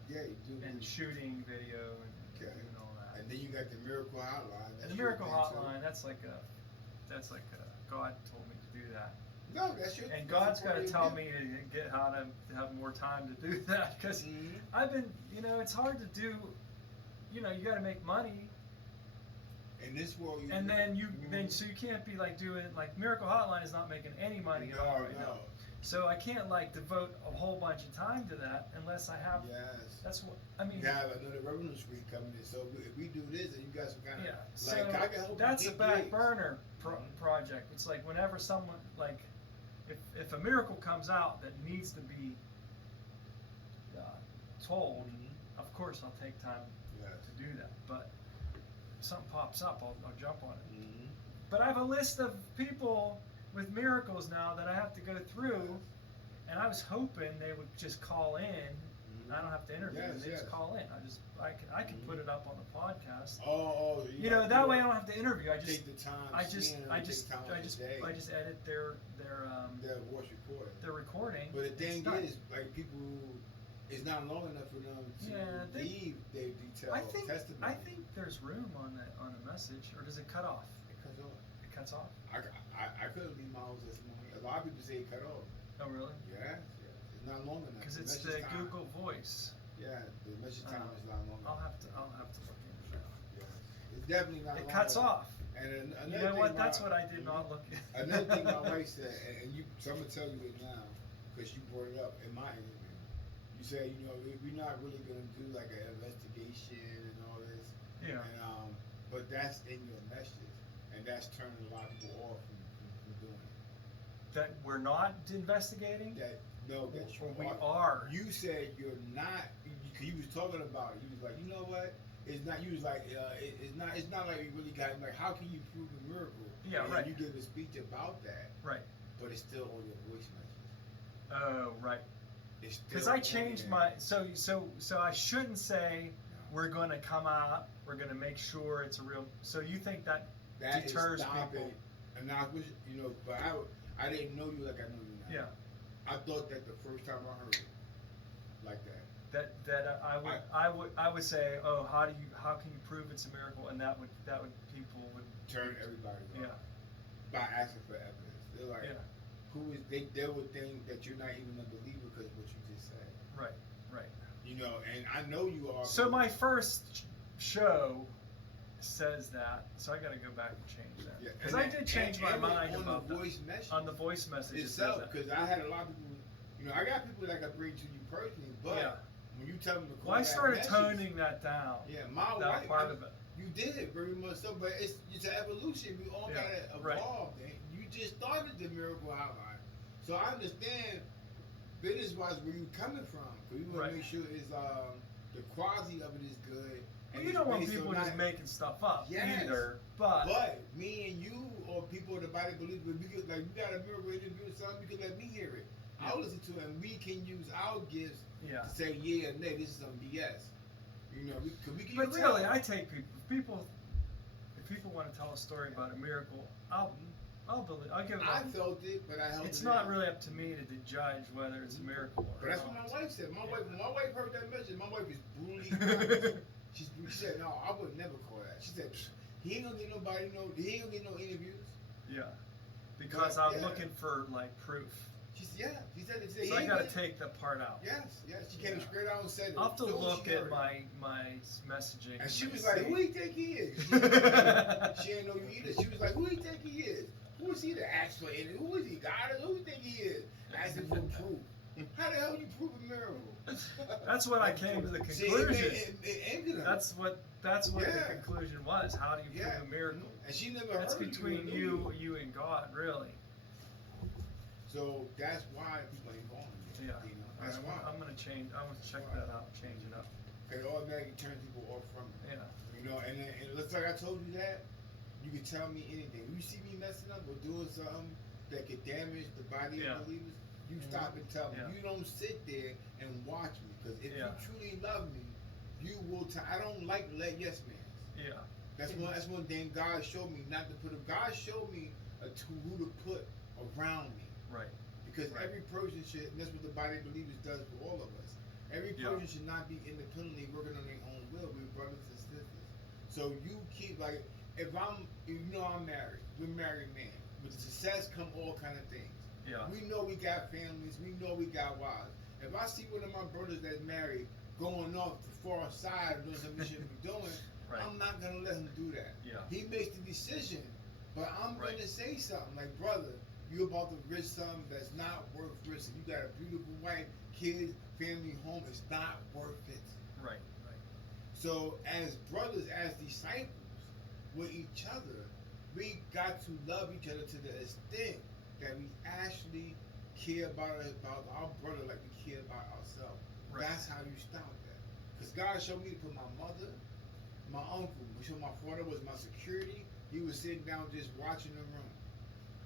Yeah, you do. and shooting video and Okay. doing all that. And then you got the Miracle Hotline. And That's the your Miracle thing, too. Hotline, that's like God told me to do that. No, that's your. And that's God's part got to of your tell gift. me to get how to have more time to do that, because Mhm. I've been, you know, it's hard to do. You know, you got to make money, In this world, you. and then so you can't be like doing like Miracle Hotline is not making any money at all right now. So I can't like devote a whole bunch of time to that unless I have. Yes. That's what I mean. You have another revenue stream coming in. So if we do this, and you got some kind of Yeah. So like I can help that's you a get back gigs. burner Mhm. project. It's like whenever someone like if a miracle comes out that needs to be told, Mhm. of course I'll take time Yes. to do that. But if something pops up, I'll jump on it. Mhm. But I have a list of people with miracles now that I have to go through, and I was hoping they would just call in. And I don't have to interview them; Yes, they just yes. call in. I can put it up on the podcast. Oh, You know, that way I don't have to interview. I just take the time. I just seeing them, I take just time out the day. I just edit their Their voice recording. their recording. But the It's thing done. is, like people, it's not long enough for them to Yeah, leave their detailed testimony. I think there's room on the message, or does it cut off? It cuts off. It cuts off. I couldn't leave my own testimony. A lot of people say it cut off. Oh really? Yeah, it's not long enough. Because it's the message time. Google Voice. Yeah, the message time is not long I'll enough. have to look into that. Yeah, it's definitely not. It long cuts enough. off. And another You know thing what? That's my- what I did not look at. Another thing my wife said, and you, so I'm gonna tell you it now, because you brought it up in my interview. You said, you know, we're not really gonna do like an investigation and all this. Yeah. And but that's in your message, and that's turning a lot of people off from doing it. That we're not investigating? That no, that Or we you are. You said you're not. You was talking about it. You was like, you know what? It's not. You was like, it's not. It's not like we really got. Like, how can you prove a miracle? Yeah, and right. You give a speech about that, Right. but it's still on your voice message. Oh, right. It's still Because I on changed there. my so I shouldn't say we're going to come out. We're going to make sure it's a real. So you think that That is deters stopping. people? And I wish, but I didn't know you like I know you now. Yeah. I thought that the first time I heard it, like that. That I would say, oh, how can you prove it's a miracle? And that would people would Turn everybody off. Yeah. By asking for evidence. They're like, Yeah. who is they would think that you're not even a believer because of what you just said. Right. And I know you are. So my first show says that, so I got to go back and change that Yeah, because and I did change my mind on about the that. voice message On the voice message it says itself, that. because I had a lot of people. I got people that I bring to you personally, but Yeah. when you tell them to call Well, I that started message, toning that down. Yeah, my That wife. part of it. You did very much so, but it's an evolution. We all Yeah, gotta right. evolve. Man. You just started the Miracle Hotline, so I understand business-wise where you coming from. Cause you want Right. to make sure it's the quality of it is good. Well, and you it's don't want based people on just not- making stuff up Yes. either, but me and you or people in the body believe we could, like, we got a miracle interview or something. You can let me hear it. Yeah. I'll listen to it, and we can use our gifts yeah. to say yeah or nay. This is some BS. We can. But tell. really, I take people. If people want to tell a story about a miracle, I'll believe. I'll give. I felt it, but I held It's it not in. really up to me to judge whether it's a miracle or But that's what not. my wife said. When my wife heard that message, my wife is brutally honest. She said, no, I would never call that. She said, he ain't gonna get nobody, he ain't gonna get no interviews. Yeah, because But, I'm yeah. looking for like proof. She said, yeah. She said, So he I ain't got to gonna- take that part out. Yes. She came Yeah. straight out and said it. I'll have to So look she at heard. my messaging. And she and was like, see. who he think he is? She didn't know you either. She was like, who he think he is? Who is he to ask for it? Who is he? God? Who you think he is? Asking for proof. How the hell you prove a miracle? That's what I came to the See, conclusion. it ended up. That's what Yeah. the conclusion was. How do you prove a miracle? And she never That's heard between you and God, really. So that's why people ain't calling me. Yeah. That's why. I'm gonna change. I'm gonna check that out. Change it up. It automatically turns people off from it. Yeah. And it looks like I told you that. You can tell me anything. You see me messing up or doing something that could damage the body Yeah. of believers, you Mhm. stop and tell me. Yeah. You don't sit there and watch me. Because if Yeah. you truly love me, you will I don't like let yes man. Yeah. That's one thing God showed me not to put God showed me a tool who to put around me. Right. Because Right. every person should, and that's what the body of believers does for all of us. Every Yeah. person should not be independently working on their own will. We're brothers and sisters. So you keep if I'm married, we're married men. With success come all kind of things. Yeah. We know we got families. We know we got wives. If I see one of my brothers that's married going off the far side doing something he shouldn't be doing, Right. I'm not gonna let him do that. Yeah. He makes the decision, but I'm Right. gonna say something like, brother, you about to risk something that's not worth risking. You got a beautiful wife, kids, family, home. It's not worth it. Right. So as brothers, as disciples with each other, we got to love each other to the extent that we actually care about our brother like we care about ourselves. Right. That's how you stop that. Because God showed me to put my mother, my uncle, my father was my security. He was sitting down just watching the room.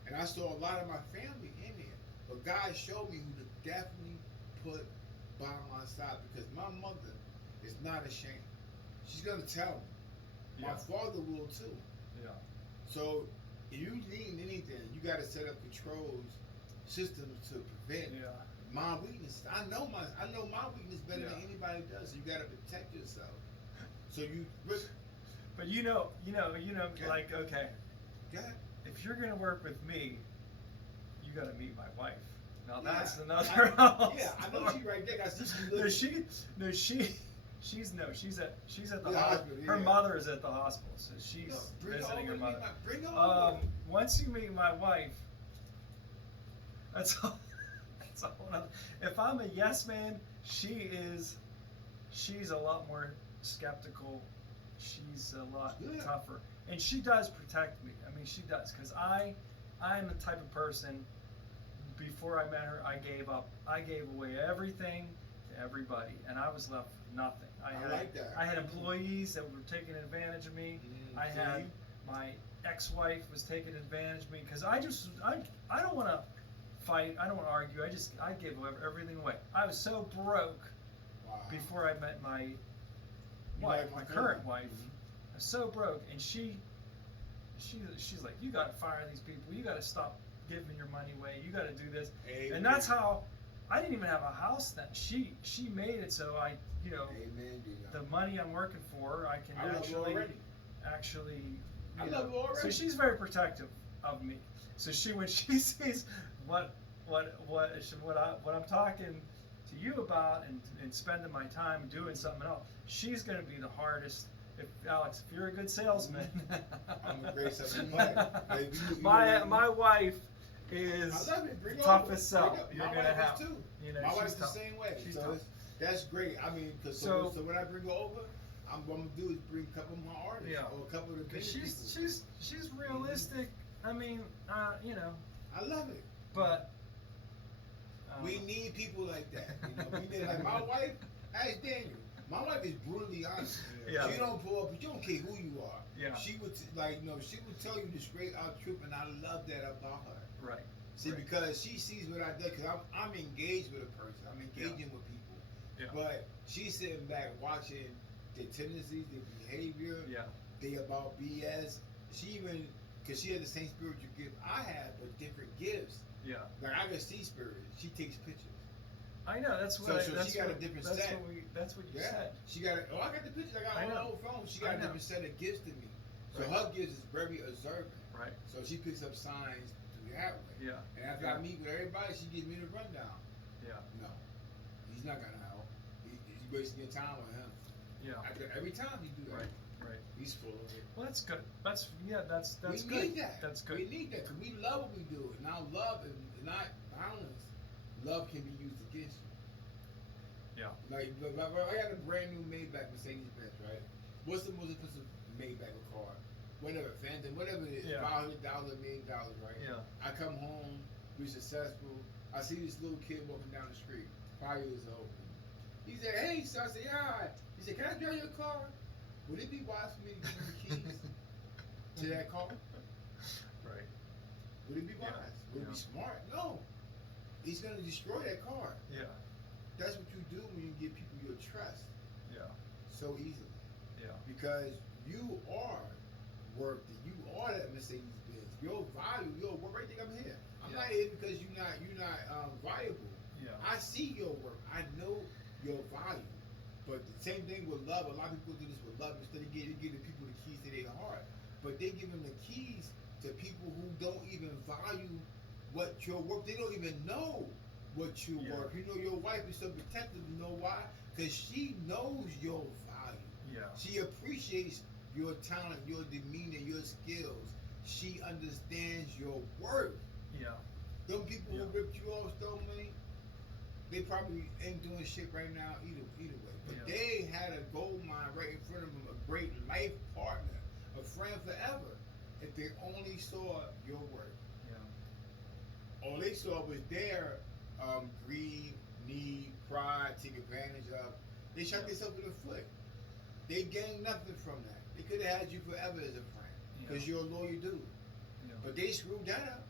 And I saw a lot of my family in there. But God showed me who to definitely put by my side because my mother is not ashamed. She's going to tell me. My Yeah. father will too. Yeah. So if you need anything, you got to set up controls, systems to prevent Yeah. my weakness. I know my weakness better than Yeah. anybody does. So you got to protect yourself. So you, But like, okay, go ahead. if you're gonna work with me, you gotta meet my wife. Now Yeah. that's another. Yeah, I know she right there. I see she No, she's at the The hospital. hospital, Her yeah. mother is at the hospital, so she's visiting her mother. Bring her over. Once you meet my wife, that's all. That's all. If I'm a yes man, she's a lot more skeptical she's a lot Yeah. tougher, and she does protect me. I mean, she does, because I'm the type of person. Before I met her, I gave away everything to everybody, and I was left with nothing. I like that. I had employees that were taking advantage of me. I had my ex-wife was taking advantage of me because I don't want to fight. I don't want to argue. I gave everything away. I was so broke before I met my wife, my current wife. I was so broke, and she's like, you got to fire these people. You got to stop giving your money away. You got to do this. Amen. And that's how. I didn't even have a house then. She made it so I, Amen, the money I'm working for, I can actually. I love her already. So she's very protective of me. So when she sees what I'm talking to you about and spending my time doing something else, she's going to be the hardest. Alex, if you're a good salesman, I'm a great salesman. My wife is I love it. Bring toughest over. sell you're My gonna wife have. is too. You know, My she's wife's the tough. same way. She's So tough. that's great. I mean, so when I bring her over, what I'm gonna do is bring a couple of my artists or a couple of the big people. She's realistic. I mean, I love it. but We need people like that. We need like my wife. Ask Daniel. My wife is brutally honest. Yeah. She don't pull up. She don't care who you are. Yeah. She would she would tell you the straight out truth, and I love that about her. right. See, Right. because she sees what I do, because I'm engaged with a person. I'm engaging with people. Yeah. But she's sitting back watching their tendencies, their behavior, Yeah. they about BS. She even, because she has the same spiritual gift I have, but different gifts. Yeah. Like I can see spirit. She takes pictures. I know. That's what. So that's she got what, a different that's set. That's what you said. She got I got the pictures. I got I on my know. old phone. She I got a know. different set of gifts to me. So Right. her gifts is very observant. Right. So she picks up signs through that way. Yeah. And after I meet with everybody, she gives me the rundown. Yeah. No, he's not gonna help. He's wasting your time with him. Yeah. Every time you do that, Right. Right. he's full of it. Well, that's good. That's We good. need that. That's good. We need that because we love what we do. Now, love is not violence. Love can be used against you. Yeah. Like, I got a brand new Maybach Mercedes Benz, right? What's the most expensive Maybach car? Whatever, Phantom, whatever it is, Yeah. $500, $1 million, right? Yeah. I come home, we successful. I see this little kid walking down the street, 5 years old. He said, "Hey, son," I said, "Yeah." He said, "Can I drive your car?" Would it be wise for me to give him the keys to that car? Right. Would it be wise? Yeah. Would it be smart? No. He's gonna destroy that car. Yeah. That's what you do when you give people your trust Yeah. so easily. Yeah. Because you are worth it. You are that Mercedes Benz. Your value, your worth. Right there, I'm here. I'm Yeah. not here because you're not valuable. Yeah. I see your worth. I know your value. But the same thing with love. A lot of people do this with love. Instead of giving people the keys to their heart, but they give them the keys to people who don't even value what you're worth. They don't even know what you're Yeah. worth. Your wife is so protective. You know why? Because she knows your value. Yeah. She appreciates your talent, your demeanor, your skills. She understands your worth. Yeah. Them people Yeah. who ripped you off, stole money, they probably ain't doing shit right now either way. But Yeah. they had a gold mine right in front of them, a great life partner, a friend forever. If they only saw your worth. Yeah. All they saw was their greed, need, pride, take advantage of. They shot Yeah. themselves in the foot. They gained nothing from that. They could have had you forever as a friend because Yeah. you're a loyal dude. Yeah. But they screwed that up.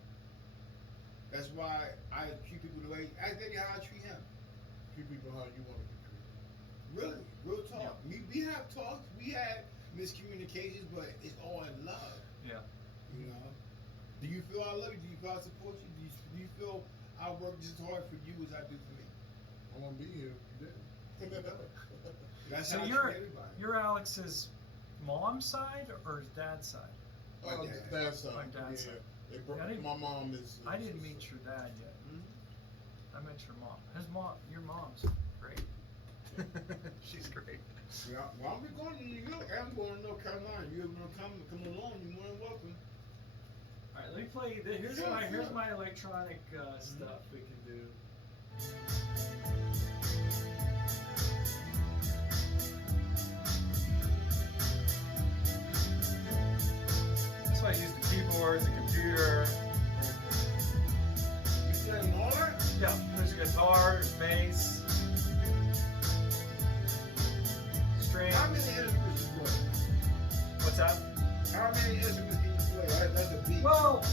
That's why I treat people the way I think how I treat him. Treat people how you want to be treated. Really, real talk. We have talks. We had miscommunications, but it's all in love. Yeah. You know. Do you feel I love you? Do you feel I support you? Do you feel I work just as hard for you as I do for me? I want to be here. You didn't. That's So how I you're treat everybody. you're Alex's mom's side or his dad's side? My dad. Dad's side. My dad's yeah. side. They broke, I didn't- my mom is. I didn't meet your dad yet. Mhm. I met your mom. Your mom's great. She's great. Yeah, well, I'm going to New York. I'm going to North Carolina. You're going to come along. You're more than welcome. All right, let me play. Here's my electronic stuff we can do. Yeah, there's guitar, bass, strings. How many instruments you play? What's that? How many instruments can you play? That's a beat. Well,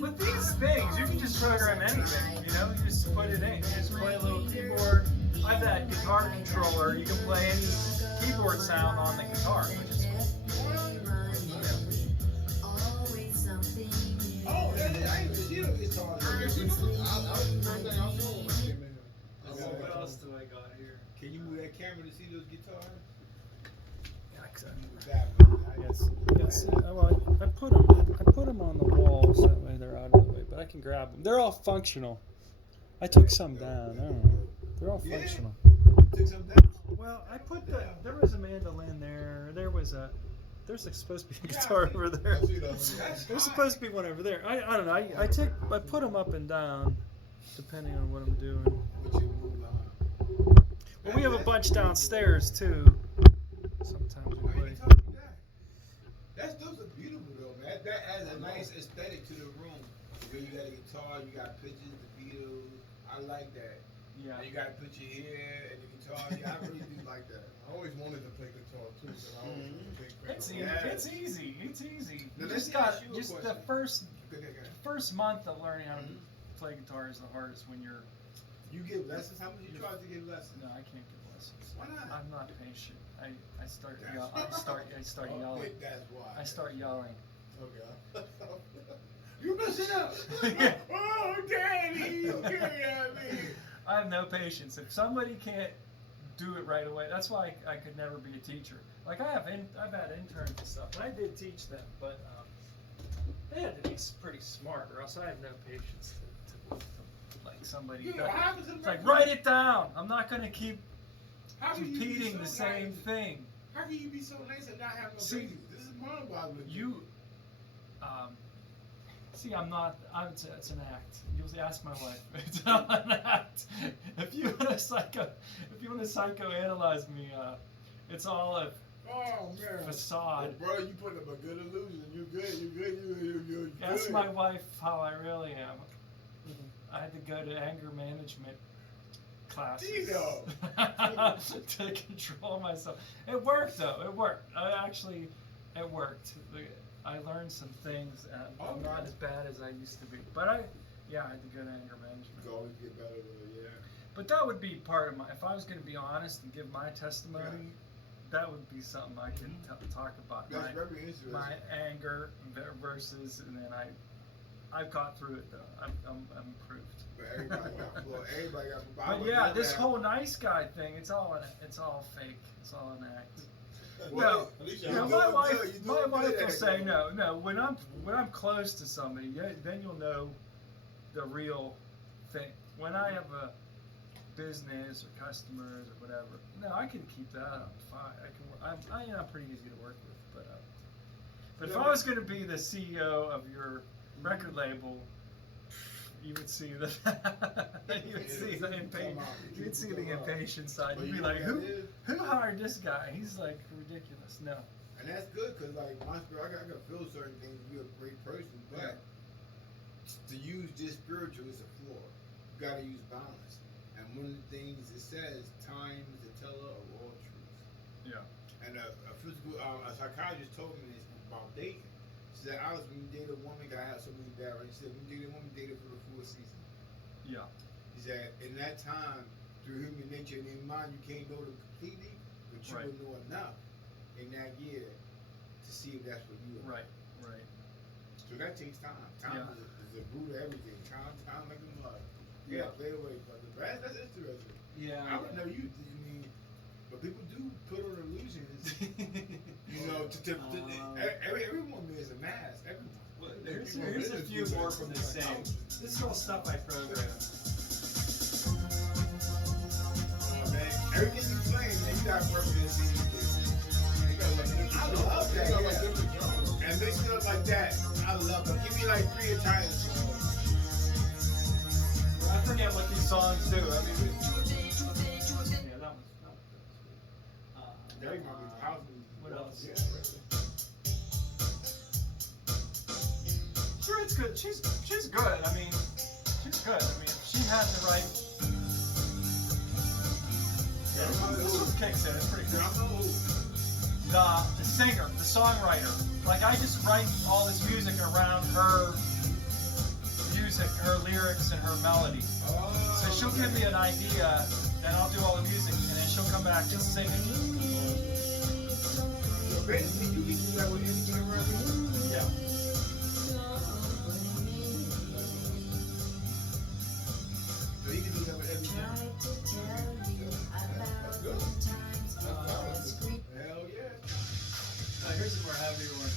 with these things, you can just program anything, you know? You just put it in. You just play a little keyboard. I have that guitar controller. You can play any keyboard sound on the guitar, which is cool. Oh, I ain't see no guitar. What else do I got here? Can you move that camera to see those guitars? Yeah, That, yes. Yes. Well, I put them on the wall so that way they're out of the way, but I can grab them. They're all functional. I took some down. I don't know. They're all functional. Took some down. Well, I put there was a mandolin there. There's supposed to be a guitar over there. There's supposed to be one over there. I don't know. I put them up and down depending on what I'm doing. Well, we have a bunch downstairs too. Sometimes we play. Those are beautiful though, man. That adds a nice aesthetic to the room. Where you got a guitar, you got pictures, the Beatles. I like that. Yeah. And you got to put your hair and the guitar. Yeah, I really do like that. I always wanted to play guitar too, but I always It's easy. Yeah. It's easy. It's easy. Now, You let just me ask got you a just the question. first month of learning how to play guitar is the hardest when you're. You give lessons? How much you charge to give lessons? No, I can't give lessons. Why not? I'm not patient. I start That's yell, I start Oh, yelling. That's why. I start yelling. Okay. You messing up. Yeah. Oh, daddy, you can't have me. I have no patience. If somebody can't do it right away, that's why I could never be a teacher. Like I've had interns and stuff, and I did teach them, but they had to be pretty smart, or else I have no patience to like somebody. You know, what happens in It's like America? write it down. I'm not gonna keep How can you be repeating so the same nice? thing. How can you be so nice and not have no See, patience? This is mind-boggling. You, see, I'm not. It's an act. You'll ask my wife. It's not an act. If you want to psychoanalyze me, it's all a Oh man. facade. Bro, you put up a good illusion. You good. Ask my wife how I really am. I had to go to anger management classes Dino. to control myself. It worked though. It worked. It worked. I learned some things. I'm not as bad as I used to be. But I had to go to anger management. You always get better with it, yeah. But that would be part of my. If I was going to be honest and give my testimony, that would be something I could talk about. That's very interesting. My anger versus, and then I've got through it though. I'm improved. But everybody got flaws. Everybody got But yeah, this whole nice guy thing, it's all fake. It's all an act. Well, No, at least you you're know, doing my wife good. You're doing will good at say it. no. When I'm close to somebody, then you'll know the real thing. When I have a business or customers or whatever, no, I can keep that up fine. I'm pretty easy to work with. But if I was going to be the CEO of your record label, you would see the impatient side. You'd be like, who hired this guy? He's like ridiculous. No. And that's good because, like, my spirit, I gotta feel certain things. You're a great person, but to use this spiritual is a flaw. You gotta use balance. And one of the things it says, time is the teller of all truth. Yeah. And a psychologist told me this about dating. She said, Alex, when you date a woman, I have so many bad rights. She said, when you date a woman, date her for the full season. Yeah. He said, in that time, through human nature and in mind, you can't know them completely, but you will know enough in that year to see if that's what you are. Right. So that takes time. Time is the root of everything. Time like a mud. You gotta play away, but that's interesting. Yeah. I would know you. But people do put on illusions. You know, every woman is a mask. Everyone. Well, here's a few more from the same. This is all stuff I programmed. Man, everything you play, man, you got purpose in I love that. Yeah. And mix it up like that. I love it. Give me like 3 Italian songs. I forget what these songs do. I mean, yeah, that was That might be house music. What else? Yeah. Sure, it's good. She's good. I mean, she's good. I mean, she had the right. Yeah, this one kicks in. It's pretty good. The singer, the songwriter. Like, I just write all this music around her music, her lyrics, and her melody. So she'll give me an idea, then I'll do all the music, and then she'll come back and sing it. So basically, you can do that with anything around you. Yeah. So you can do that with everything. That's good. That's good. Hell yeah. Here's a more heavier one.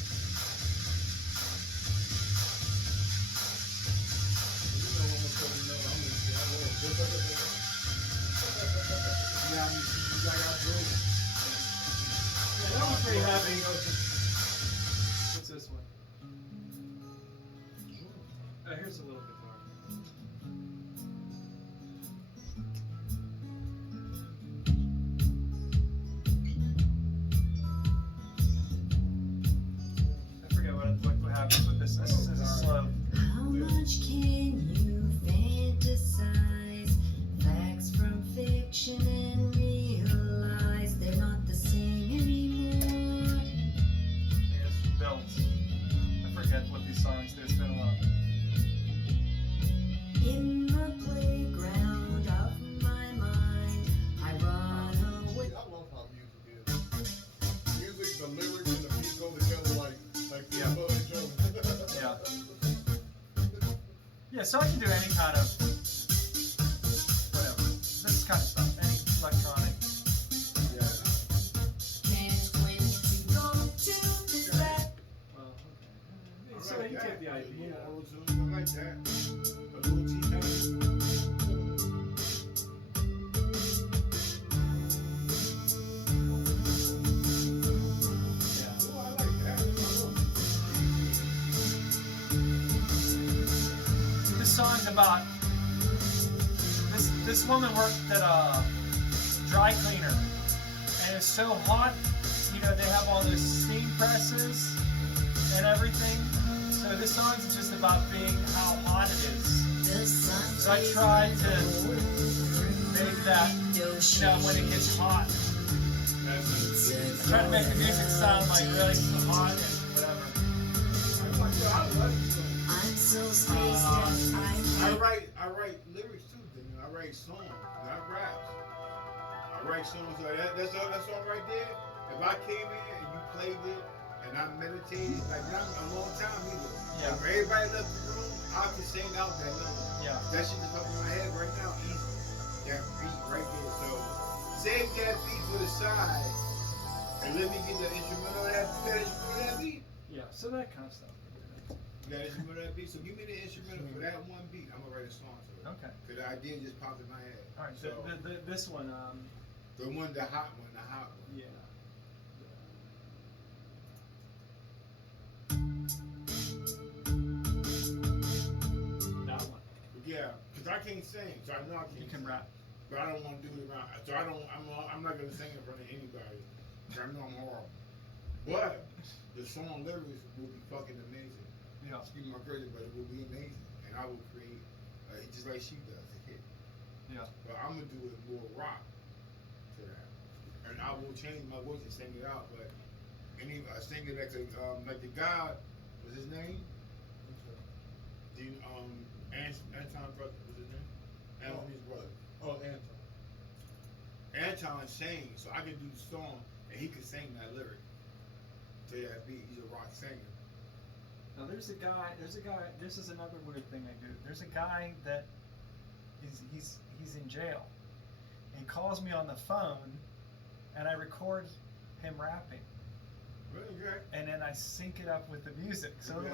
You know what I'm telling you, I'm gonna say, I will. Yeah, I mean, you got out through. Yeah, that one's pretty heavy. What's this one? Oh, here's a little guitar. I forget what happens with this. This is slow. How much can you fantasize? Facts from fiction and realize they're not the same anymore. It's built. I forget what these songs do. It's been a while. In the playground of my mind, I run away. I love how music is. Music, the lyrics, and the beat go together like Yeah. people and each other. Yeah. Yeah, so I can do any kind of whatever. This kind of stuff. Any electronic. Can't wait to go to the set. Well, okay. I So like you that. get the idea. A little auto-tune, I like that. A little T-House. Yeah. Oh, I like that. This song's about this woman worked at a dry cleaner, and it's so hot. You know, they have all those steam presses and everything. So this song's just about being how hot it is. The sun So I tried to make that, you know, when it gets hot. I try to make the music sound like really hot and whatever. I love it. I'm so spaced out. I write lyrics too. Daniel. I write songs, not raps. I write songs like that. That song right there. If I came in and you played it and I meditated, like not a long time either. Yeah. If everybody left the room, I could sing out that number. Yeah. That shit just up in my head right now. Easy. That beat right there. So save that beat to the side and let me get the instrumental of that beat. Yeah, so that kind of stuff. That instrumental of that beat. So give me the instrumental for that one beat. I'm gonna write a song to it. Okay. Cause the idea just popped in my head. All right. So This one, the hot one. yeah. That one. Yeah, cause I can't sing, so I know I can't. You can sing. rap. But I don't want to do it around. So I'm not gonna sing in front of anybody. 'Cause I know I'm horrible. But the song lyrics will be fucking amazing. Yeah. Excuse my crazy, but it will be amazing, and I will create just like she does a hit. Yeah. But I'm gonna do it more rock to that, and I will change my voice and sing it out. But any singer that could, like the guy, what's his name? Anton brother, what's his name? Anthony's brother. Oh, Anton. Anton sings, so I can do the song and he can sing that lyric to that beat. He's a rock singer. Now there's a guy, this is another weird thing I do. There's a guy that he's in jail. He calls me on the phone and I record him rapping. Really good. And then I sync it up with the music. So Okay.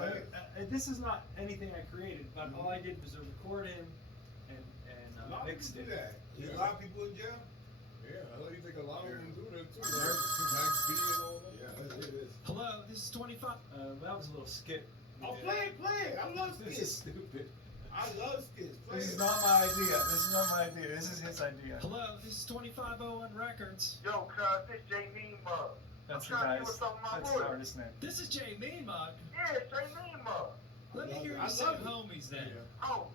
like, this is not anything I created, but all I did was record him and A lot of mixed people it. do that. There's Yeah. a lot of people in jail. Yeah, I know you think a lot of Yeah. them do that too. Right? Max B and all that. Yeah, it is. Hello, this is 25. That was a little skit. Oh, play it. I love This is skits. stupid. I love skits. Play This it. is not my idea. This is his idea. Hello, this is 2501 Records. Yo, cuz, this J Mean Mug. That's the I'm trying to guy's. do something with my That's the voice. artist name. This is J Mean Mug. Yeah, J Mean Mug. Let me hear I you say love it. homies then. Oh,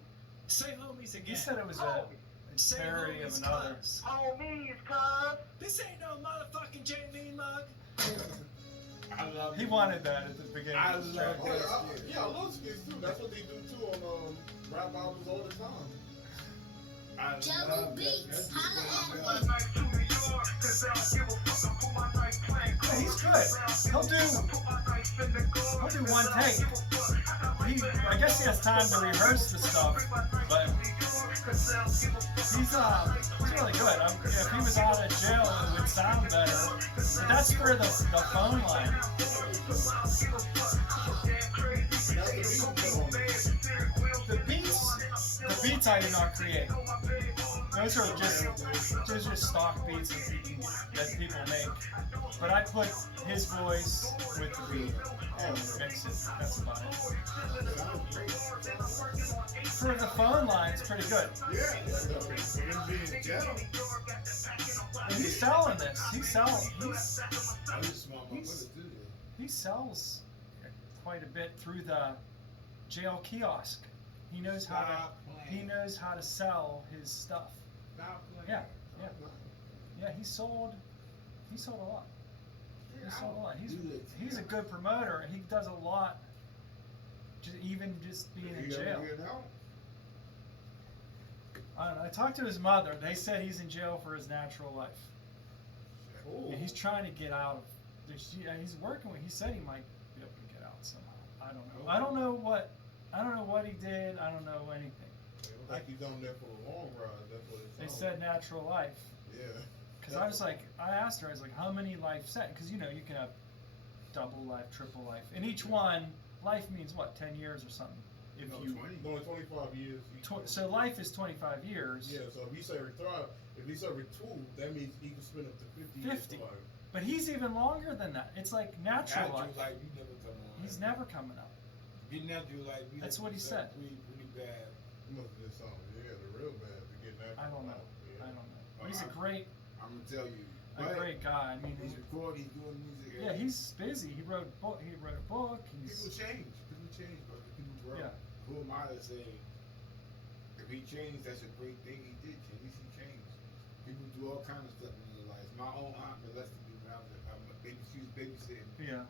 Say homies homies again. He said it was a Say parody of homies, another. cuz. Homies, cuz. This ain't no motherfucking Jamie mug. I love He it. wanted that at the beginning. I of the love track. that. Yeah, I love skits too. That's what they do too on rap albums all the time. I Jello love that. beats, That's holla what at I me. love. Yeah, he's good. He'll do one take. I guess he has time to rehearse the stuff, but he's really good. If he was out of jail, it would sound better. But that's for the phone line. The beats I do not create. Those are just stock beats that people make. But I put his voice with the beat and mix it. That's about it. For the phone line, it's pretty good. Yeah. And he's selling this. He sells quite a bit through the jail kiosk. He knows how to sell his stuff. Yeah. Yeah, he sold a lot. He sold a lot. He's a good promoter, and he does a lot. Even just being in jail. I don't know. I talked to his mother. They said he's in jail for his natural life. Yeah, he's trying to get out of. He's working with. He said he might be able to get out somehow. I don't know. I don't know what he did. I don't know anything. Like he's on there for the long ride. That's what it They sounds said natural life. Yeah. Because I was like, I asked her, I was like, how many life set? Because you can have double life, triple life, and each one, life means what, 10 years or something. If No, you 20. No, 25 years. so life is 25 years. Yeah, so if he's serving 2, that means he can spend up to 50 years 50. to life. But he's even longer than that. It's like natural life. you never come on. He's never coming up. Get natural life. You That's have what to he be said. Pretty bad. He must have did something. Yeah, the real bad to get natural. I don't know. Yeah. I don't know. He's a great I'm gonna tell you. guy. I mean, He's recording. He's doing music. yeah, he's busy. He wrote a book. People He's change. People change, but people grow. Yeah. Who am I to say? If he changed, that's a great thing. He did change. At least he changed. People do all kinds of stuff in their lives. My own aunt molested me when I was she was babysitting. yeah.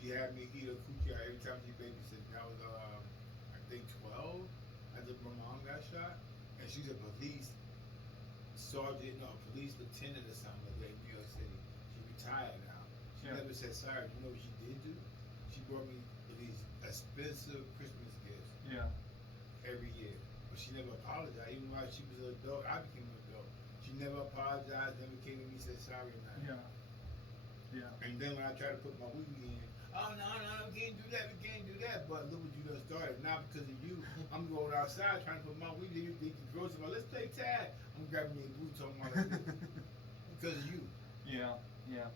She had me eat a coochie out every time she babysitted. I was I think 12. After my mom got shot, and she's a police sergeant, no, police lieutenant or something like that in New York City. She retired now. She Yeah. never said sorry. You know what she did do? She brought me these expensive Christmas gifts Yeah. every year, but she never apologized. Even while she was an adult, I became an adult. She never apologized. Never came to me and said sorry or nothing. Yeah. Yeah. And then when I tried to put my wig in, oh no, we can't do that, we can't do that. But look what you done started. Not because of you. I'm going outside trying to put my wig in. They throw somebody, let's play tag. I'm grabbing me a boot talking about it. Because of you. Yeah. Yeah.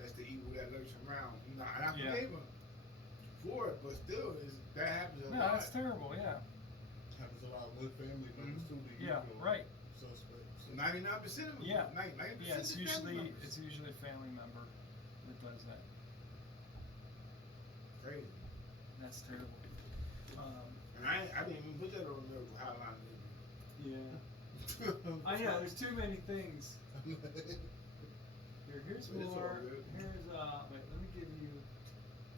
That's the evil that lurks around. You know, and I Yeah. forgave her for it, but still, that happens a No, lot. that's terrible. Yeah. Happens a lot with family members too. The Yeah. usual Right. Suspects. 99% of them. Yeah. 90% Yeah. It's is family usually members. a family member that does that. Crazy. That's terrible. And I didn't even put that on the Miracle Hotline. Yeah. I know. There's too many things. Here's But it's all more. good. Here's wait, let me give you.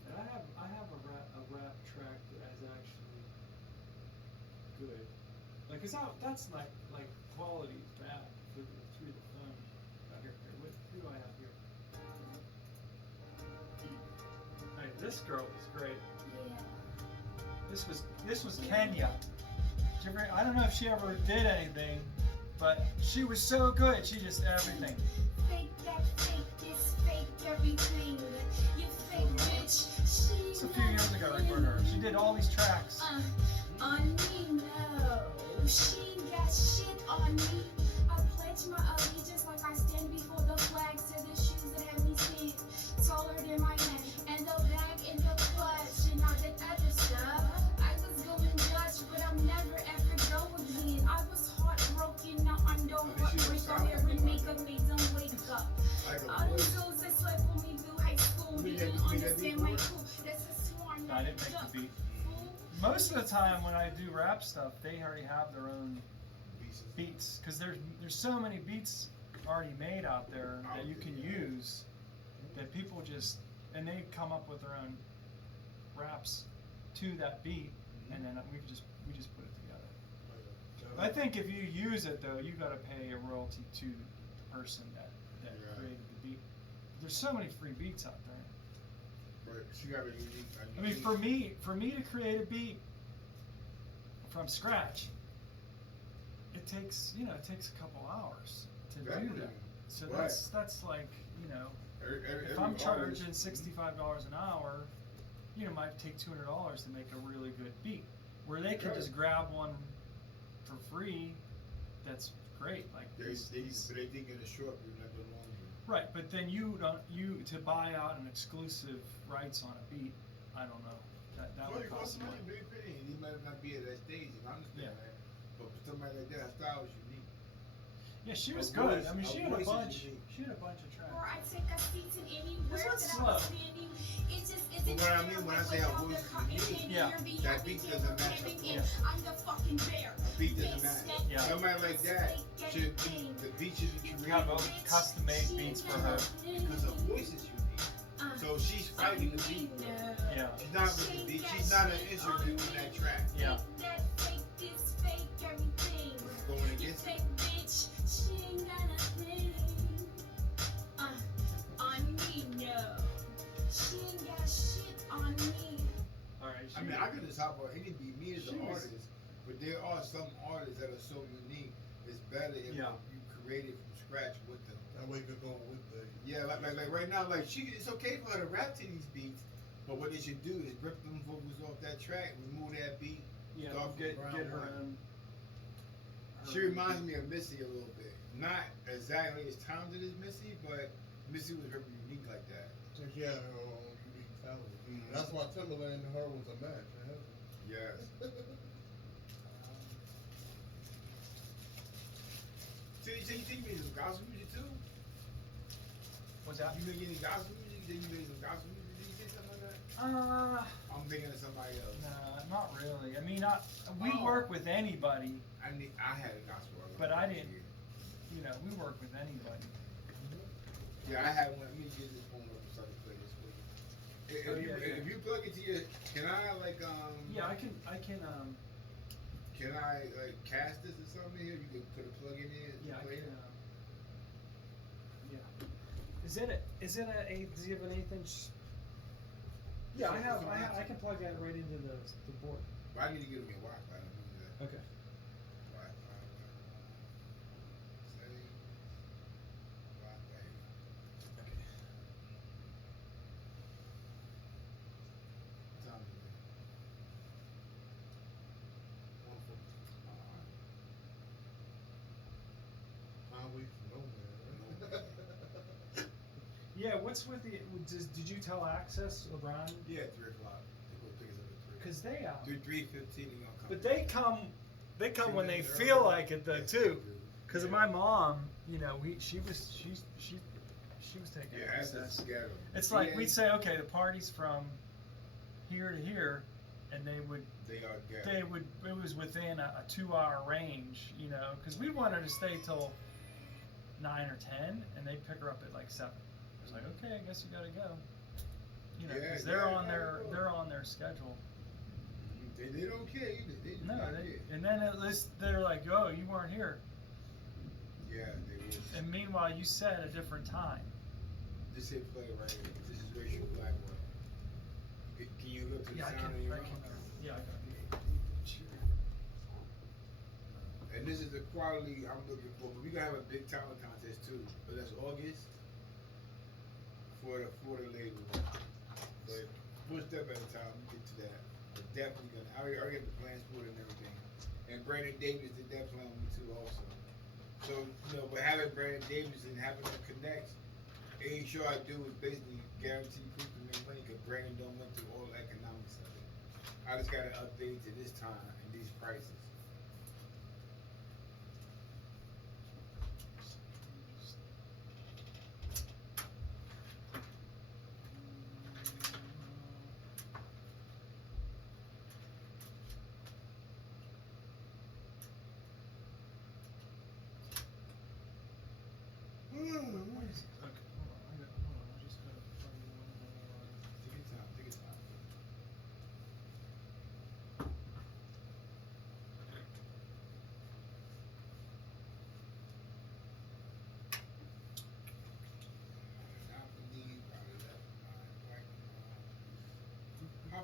And I have a rap track that is actually good. Like, cause that's like quality is bad through the phone. Here, who do I have here? Hey, this girl was great. This was Kenya. I don't know if she ever did anything, but she was so good. She just everything. Fake that, fake this, fake everything. You fake bitch. It's a few years ago I recorded her. She did all these tracks. On me, no. She ain't got shit on me. I pledge my allegiance like I stand before the flag to the shoes that have me stand taller than my man. And the bag and the clutch and all that other stuff. I was going Dutch, but I'm never ever go again. I was heartbroken, now I'm done. What break her hair and makeup made them wake up. All the dudes that slept for me through high school didn't understand my cool. That's a sworn I didn't make the beat. most of the time when I do rap stuff, they already have their own beats, because there's so many beats already made out there that you can use, that people just, and they come up with their own raps to that beat, and then we just put it together. I think if you use it though, you gotta pay a royalty to the person that created the beat. There's so many free beats out there. Right. She got a unique. I mean, for me to create a beat from scratch, it takes a couple hours to do that. So that's like, if I'm charging $65 an hour, it might take $200 to make a really good beat. Where they can just grab one for free, that's great. Like But they think in the short, you're not the long run. right, but then to buy out an exclusive rights on a beat, I don't know. That would cost money. He might not be at that stage, and I understand that. But for somebody like that, her style is unique. Yeah, she was Her good. voice- I mean, she her had a voice is bunch. unique. She had a bunch of tracks. Or I take a seat in anywhere This that one's I was slow. standing. It just But isn't what I fair mean when I when say we're her out voice there is cutting unique, in Yeah. your beat, that I beat be doesn't match her everything. voice. I'm the fucking bear. A beat doesn't They matter. snake Yeah. Somebody like that should be the beat should be You created have a custom-made beats for her. because her voice is unique. So she's fighting the beat. Yeah. She's not with the beat. She's not an instrument on that track. Yeah. That fake, this fake, everything. Going You against it. fake bitch, she ain't got nothing. On me, no. She ain't got shit on me. All right. I mean, I could just hop on any beat, me as She an was- artist, but there are some artists that are so unique. It's better if Yeah. you create it from scratch with them. That way you could go with the. Yeah, like right now, like it's okay for her to rap to these beats, but what they should do is rip them vocals off that track, remove that beat. Yeah. start from Get ground her one. own. She reminds me of Missy a little bit. Not exactly as talented as Missy, but Missy was very unique like that. She had her own unique talent. Mhm. That's why Timberland and her was a match. Yes. So you made some gospel music too? What's that? You make any gospel music? You made some gospel music? Did you say something like that? I'm thinking of somebody else. Nah, not really. I mean, we Oh. work with anybody. I had a gospel artist. But I didn't- We work with anybody. Yeah, I had one. Let me get this phone up so I can play this for you. Oh, yeah. If you plug it to your, can I like Yeah, I can. Can I like cast this or something here? You can put a plug in there. Yeah, I play can. it? Yeah. Is it a? Does he have an 1/8 inch? Yeah, I can plug that right into the board. But I need to get him in Wi-Fi. I don't do that. Okay. Wi-Fi. Settings. Wi-Fi. What time is it? 1:40. 5 weeks from nowhere. Yeah. What's with the? Did you tell Access LeBron? Yeah, 3 o'clock. They go pick us up at 3. Because they 3:15. They gonna come. but they come. They come when they feel like it though too. Because my mom, she was taking Yeah, that's Access. the schedule. It's like Yeah, we'd say, okay, the party's from here to here, and they would. It was within a 2-hour range, because we wanted to stay till 9 or 10, and they'd pick her up at like 7. It was like, okay, I guess you gotta go. Because they're on their schedule. They don't care either. They do No, not care. and then at least they're like, oh, you weren't here. Yeah, they will. And meanwhile, you said a different time. This hit play right here. This is Racial Black One. Can you look to the sound of your own? Yeah, I can. And this is the quality I'm looking for. But we gonna have a big talent contest too. But that's August for the label. But one step at a time, we get to that. But definitely gonna. I already have the plans for it and everything. And Brandon Davis did that plan with me too, also. So but having Brandon Davis and having them connect, any show I do is basically guaranteed proof to make money because Brandon don't went through all the economics of it. I just got to update to this time and these prices.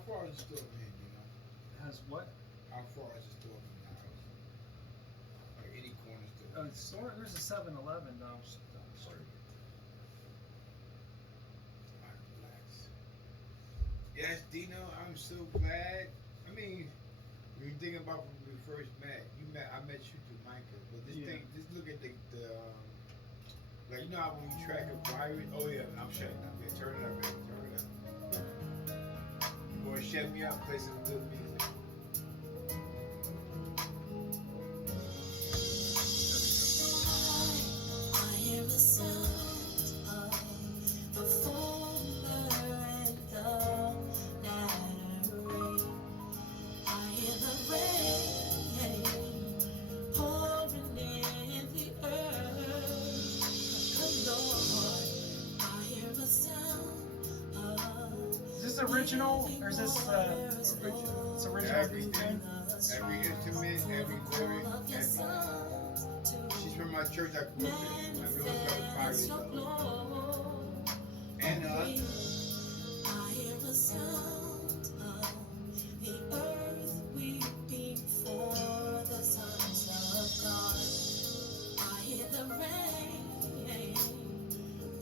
far is the store from here, you know? Has what? How far is the store from the house? Like any corner store. Store. There's a 7-Eleven down the street. Yes, Dino, I'm so glad. I mean, when you think about when we first met, I met you through Micah, but this thing, just look at the like, you know how when you track a virus? Oh yeah, I'm shutting up. Yeah, turn it up, baby, turn it up. You gonna shut me up, play some good music. I hear the sound of the former and the latter rain. I hear the rain pouring in the earth. Lord, I hear the sound of. Is this original or is this Original. it's original thing? Every instrument, every lyric, she's from my church I grew up in. My daughter was 5 years old. And I hear the sound of the earth weeping for the sons of God. I hear the rain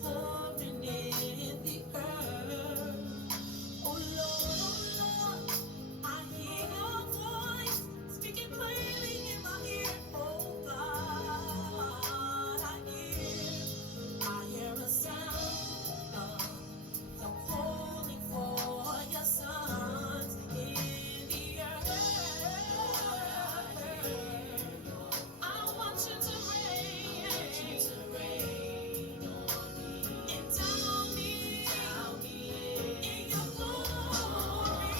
pouring in the earth. Oh Lord, I hear your voice speaking plainly in my ear. Oh God, I hear a sound of the calling for your sons in the earth. I want you to reign endow me in your glory,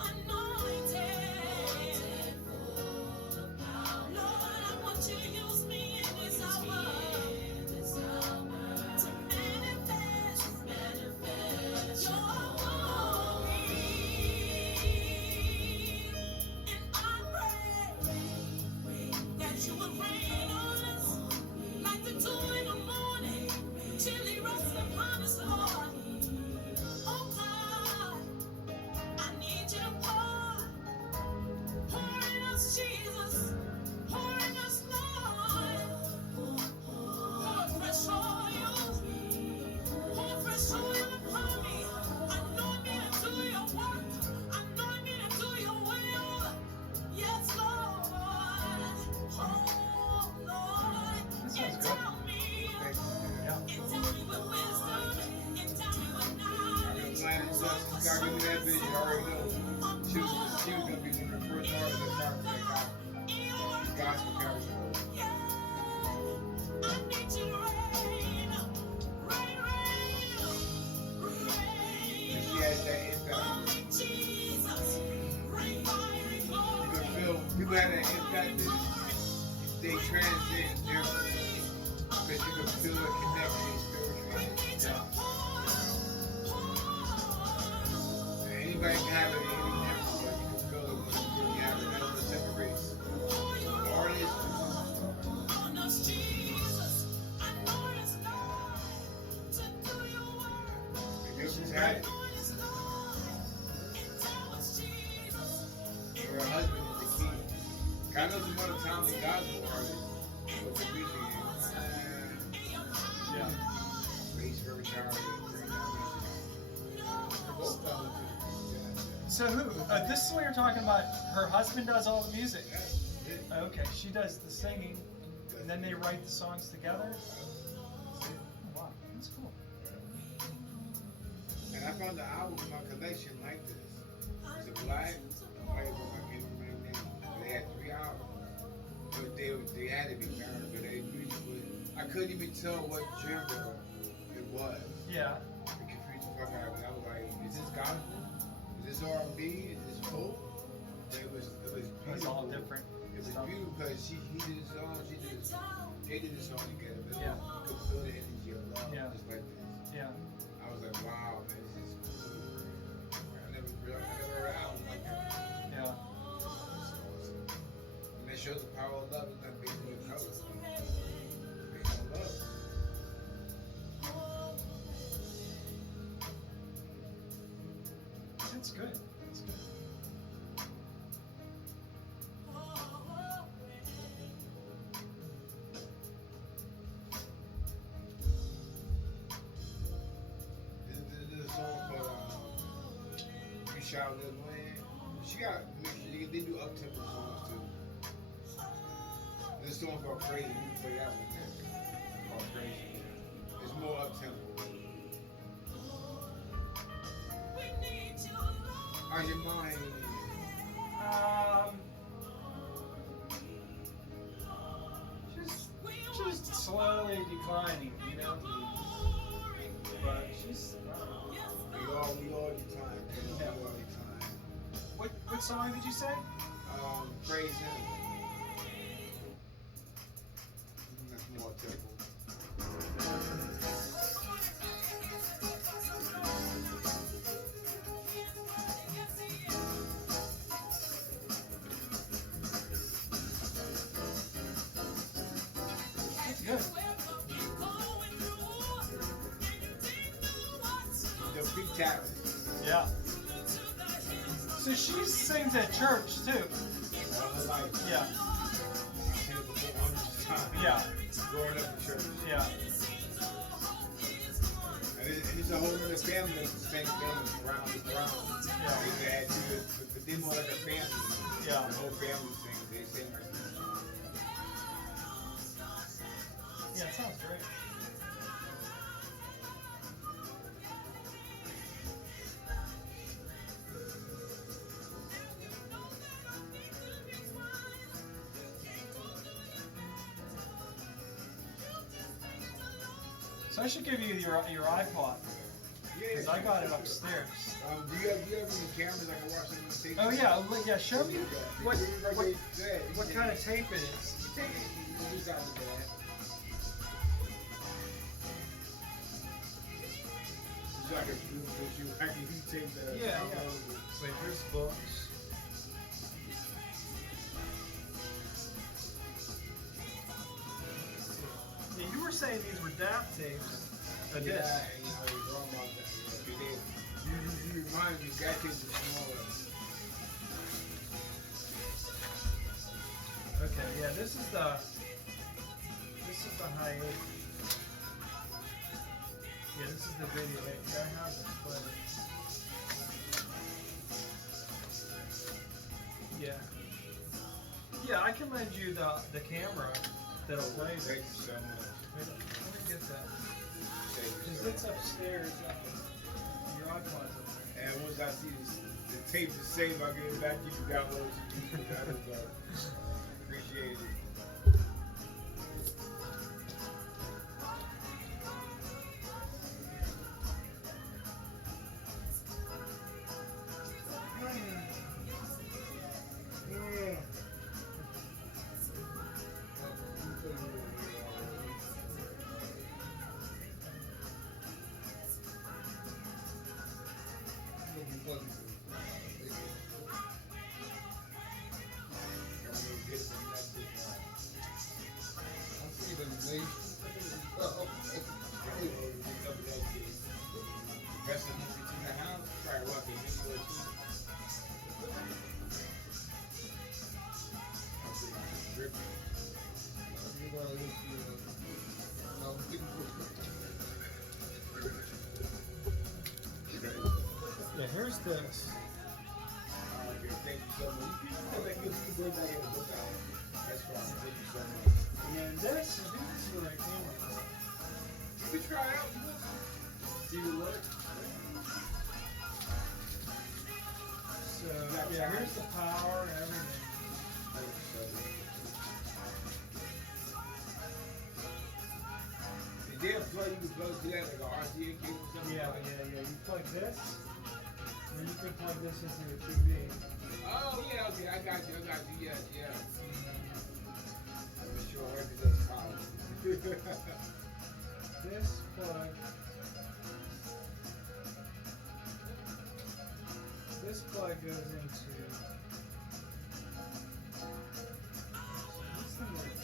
anointed. Lord, I want you to use me in this hour to manifest your glory. And I pray that you will rain on us like the dew in the morning, gently rest upon us, Lord. Oh God, I need you to pour in us, Jesus, pour in us, Lord. Pour fresh oil upon me. Anoint me to do your work. Anoint me to do your will. Yes, Lord. Oh, Lord. This sounds good. Endow me. Yeah. Endow me with wisdom. Endow me with knowledge. God gave me that vision, I already know. She was gonna be one of the first artists that started that gospel character. I need you to reign. And she had that impact. Only Jesus. Reign, fire, and You glory. can feel people had that impact that they transcend different. Because you can feel a connection We spiritually. need you to pour. And anybody can have it in any different, but you can feel it when you really have it. That's what separates artists. On us, Jesus. Anoint us, Lord, to do your work. And you just had it. Anoint us, Lord. Endow us, Jesus. Her husband is the key. God knows some other talented gospel artists. But the music Yeah. race very talented. Very talented. Both talented. So who? This is what you're talking about. Her husband does all the music. Yeah. Okay, she does the singing, and then they write the songs together. Oh, wow, that's cool. And I found the album in my collection like this. It's a black, white book, I can't remember the name. They had 3 albums. But they had to be married, but they usually, I couldn't even tell what genre it was. Yeah. It confused the fuck out of me. I was like, is this gospel? Is this R&B? Is this folk? It was beautiful. It's all different. It was stuff. beautiful because he did his song, she did his song. They did this song together. But Yeah. you could feel the energy of love Yeah. just like this. Yeah. I was like, wow, man, this is cool. I never heard an album like that. Yeah. It's awesome. And that shows the power of love. It's not based on color. It's based on love. It's good. It's good. This is a song called You Shall Live Land. She got mixed. They do up tempo songs too. This song called Crazy. You can play that one. Called Crazy. It's more up tempo. How's your mind? Just slowly declining, you know. But she's. We all the time. We all the time. What song did you say? Praise Him. That's more tempo. Good. The big talent. Yeah. So she sings at church too. Like, Yeah. I've seen it before hundreds of times. Yeah. Growing up in church. Yeah. And it's a whole other family that's the same family around the ground. Yeah. They had but they more like a family. Yeah. The whole family sings. They sing like this. Yeah, it sounds great. So I should give you your iPod, because I got it upstairs. Do you have any cameras I can watch them on tape? Oh yeah, yeah. Show me what what kind of tape it is. Take it. You got it, man. So I can prove that you actually take the. Yeah. Wait, here's books. Yeah, you were saying these were DAP tapes. A Yeah, disc. and you know, you're wrong about that. You remind me, that kid's smaller. Okay, yeah, this is the high 8. Yeah, this is the video 8. I have this player. Yeah. Yeah, I can lend you the camera that'll play Thank it. you so much. Wait, let me get that. Thank you Because so it's much. upstairs. Your iPod's up there. And once I see the tape is saved, I'll get it back to you. Download it. That is appreciate it. Rest of the movie to the house, probably watch a video or two. Yeah, here's this. Okay, thank you so much. You can bring back in the book out. That's fine. Thank you so much. And then this, I think this is where I came from. You can try it out. See what it looks. So, yeah, here's the power and everything. Is there a plug you can plug to that, like a RCA cable or something? Yeah. You plug this, and then you can plug this into your TV. Oh, yeah, okay, I got you, yeah. I'm sure everything does power. This plug. This plug goes into. What's the name?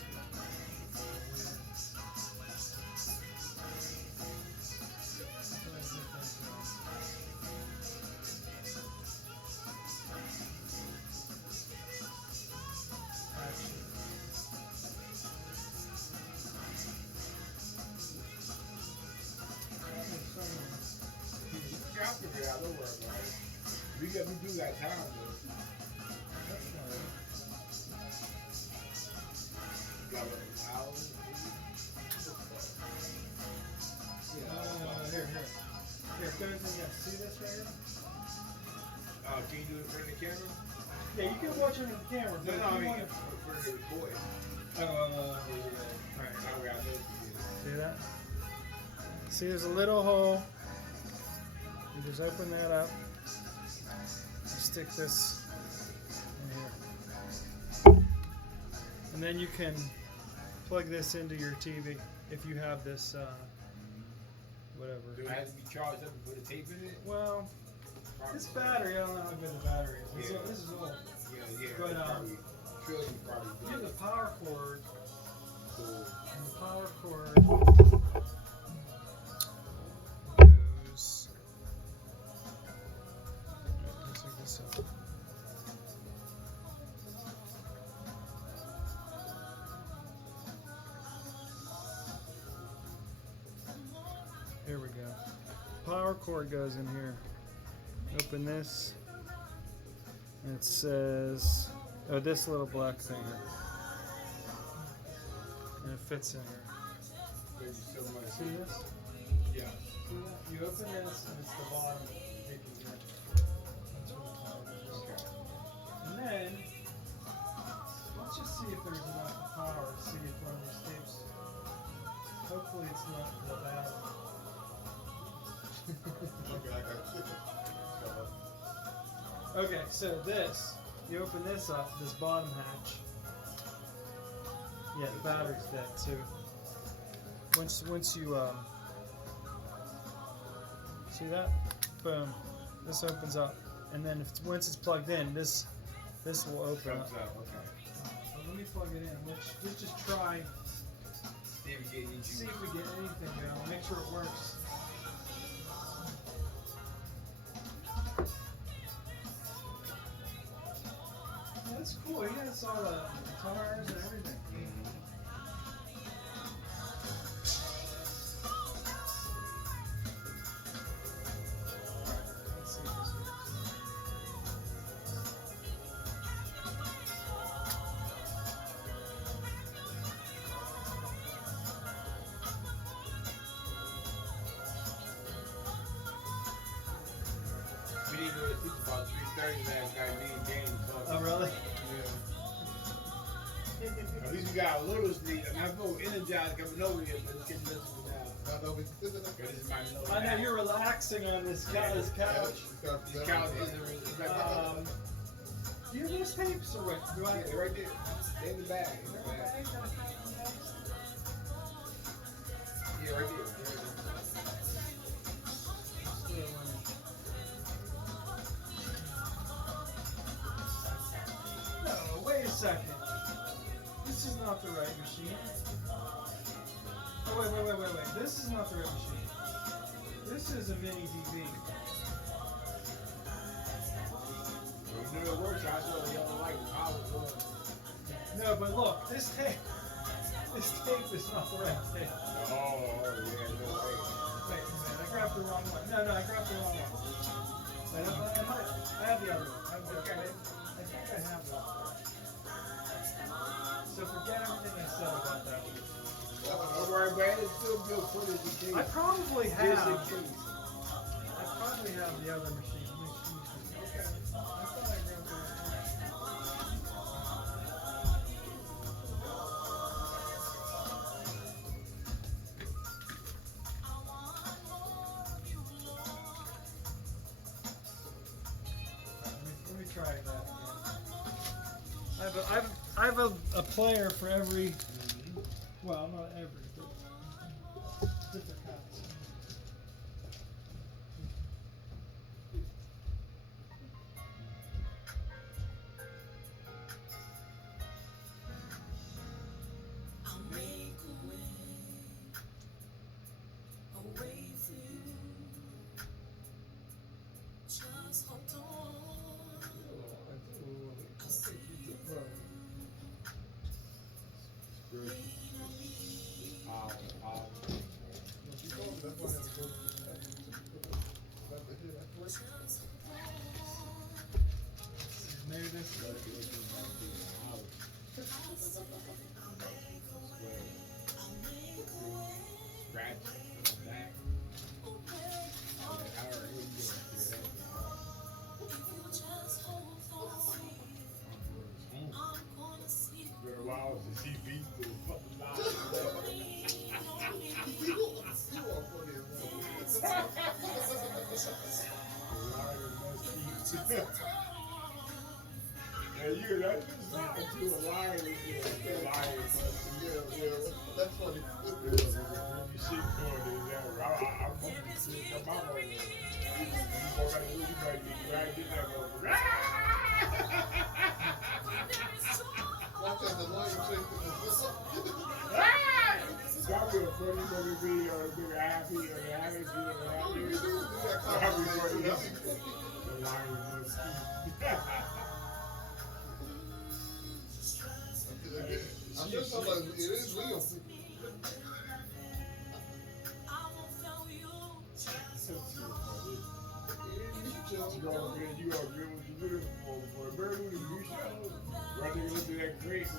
got we do got time though. That's fine. Got like an hour. Here. Here, go ahead and see this right here? Can you do it in front of the camera? Yeah, you can watch it on the camera. No, but no, if I you mean, wanna- for the recording. Alright. Now we got this. See that? See, there's a little hole. You just open that up. You stick this in here. And then you can plug this into your TV if you have this, whatever. Do it have to be charged up and put a tape in it? Well, this battery, I don't know how good the battery is. Yeah. This is old. Yeah. But, probably. Trillion probably. You have the power cord. Cool. And the power cord goes. Let's take this out. Here we go. Power cord goes in here. Open this. And it says, oh, this little black thing here. And it fits in here. Thank you so much. See this? Yeah. See that? You open this and it's the bottom. Take it here. That's where the power goes. Okay. And then, let's just see if there's enough power to see if one of these tapes. Hopefully it's not the bad one. Okay, I got it. Okay, so this, you open this up, this bottom hatch. Yeah, the battery's dead too. Once you see that? Boom. This opens up, and then once it's plugged in, this will open up. Thumbs up, okay. So let me plug it in. Let's just try. See if we get anything. See if we get anything going. Make sure it works. That's cool. He has all the guitars and everything. Let's see if this works. We didn't go to sleep about 3:30 last night. Me and Danny talking. Oh, really? At least we got a little sleep, and I feel energized coming over here, but it's getting miserable now. I know we This is my middle I know you're relaxing on this couch. This couch is Do you have those tapes or what? Do I? they're right there. They're in the bag. In the bag. Yeah, right there. No, wait a second. This is not the right machine. Oh, wait. This is not the right machine. This is a mini DV. You know it works. I saw the yellow light. Power was on. No, but look, this tape is not the right tape. Oh, yeah, no way. Wait a minute, I grabbed the wrong one. No, I grabbed the wrong one. I have the other one. I think I have that. So forget everything I said about that one. Don't worry about it. It's still good footage. I probably Just have. in case. I probably have the other machine. Okay. I thought I grabbed the right Let me try that again. I have a player for every. Well, not every, but different kinds. I'll make a way for you. Just hold on. I'll see you. Lean on me. maybe this. Yeah, you that's too a liar. That's funny. You shit going in there. I'm fucking sick. I'm out on it. You might be dragged in there. Watch out, the lawyer chick. Probably a funny movie video, or a big happy, or a happy, or a happy. Happy funny. The lion was I'm just like, it is real. You gonna get what you do for a bird when you show. Rather than do that crate,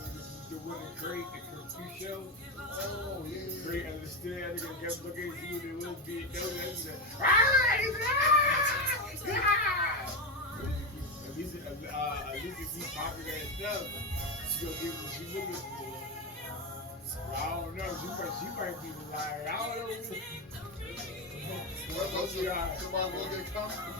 the winning crate, the cookie show. Oh, yeah. Great, understand. I think I kept looking at you, they will be no that's at least if you popping that stuff, she gonna give what she looking for. I don't know, she might be lying. I don't know. Somebody will get comfortable.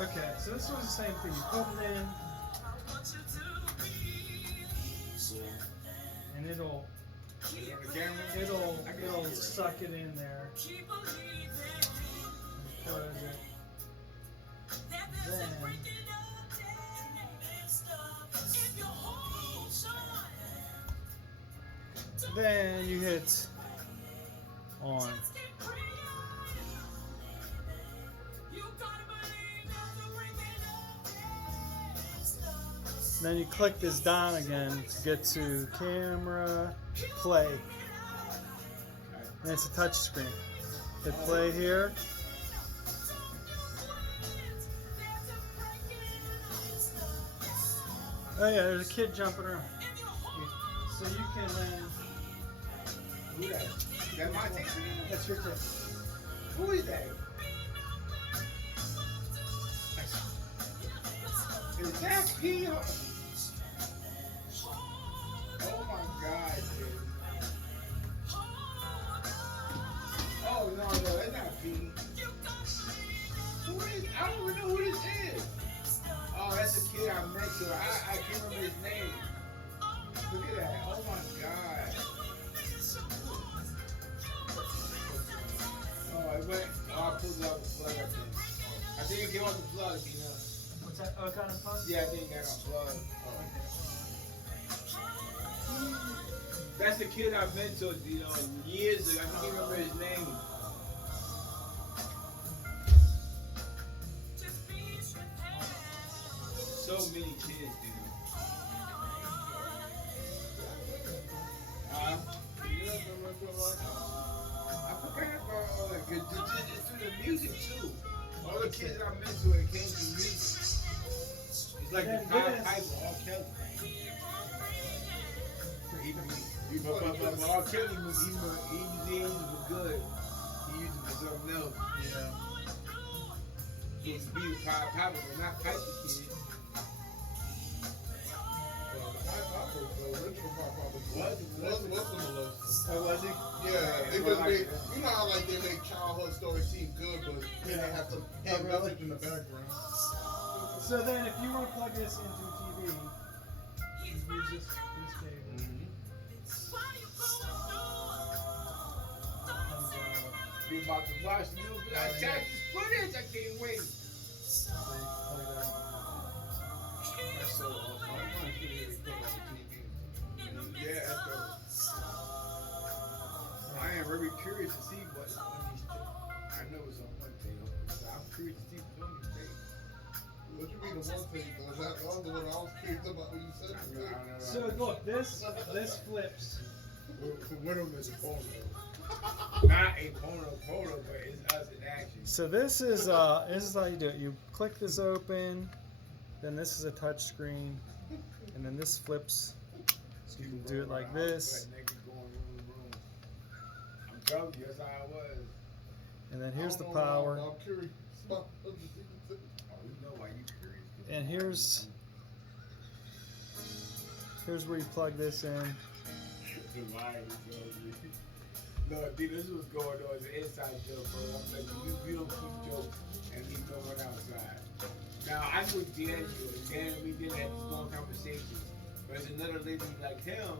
Okay, so this was the same thing. You put it in, and it'll suck it in there. Then you hit on. Then you click this down again to get to camera, play. And it's a touch screen. Hit play here. Oh yeah, there's a kid jumping around. So you can then... Who that? Is that my team? That's your tip. Who is that? Is that P? Oh my God, dude. Oh no, that's not P. Who is? I don't even know who this is. Oh, that's a kid I met. So I can't remember his name. Look at that. Oh my God. Oh, it went. Oh, I pulled out the plug. I think it came off the plug, you know. What's that? Oh, it got unplugged? Yeah, I think that unplugged. That's the kid I mentored, you know, years ago. I can't remember his name. So many kids, dude. I forgot about all that good. It's through the music too. All the kids I mentored came through music. It's like the Pied Piper, all Kelly. But R. Kelly was good. He used it for something else. Yeah. He was to be the Pied Piper, but not Piper Kid. What's on the list? Oh, was he? Yeah, it was big. You know how like they make childhood stories seem good, but then they have some heavy message in the background. So then, if you want to plug this into TV, you use this cable. Be about to watch new Black Texas footage. I can't wait. So you play that. That's so awesome. Yeah, that's dope. I am very curious to see what's on these things. I know it's on one thing. I'm curious to see what's on these things. What you mean the one thing? Though? That the other one I was curious about when you said it. So look, this flips. One of them is a porno. Not a porno, but it's us in action. So this is how you do it. You click this open, then this is a touch screen, and then this flips. So you can do it like this. I'm telling you, that's how I was. And then here's the I don't know power. why, I'm curious. Oh, you know why you curious. And here's where you plug this in. No, dude, this was going on as an inside joke, bro. I'm like, we don't keep jokes and leave no one outside. Now, I knew Daniel, and we did have these long conversations. But there's another lady like him,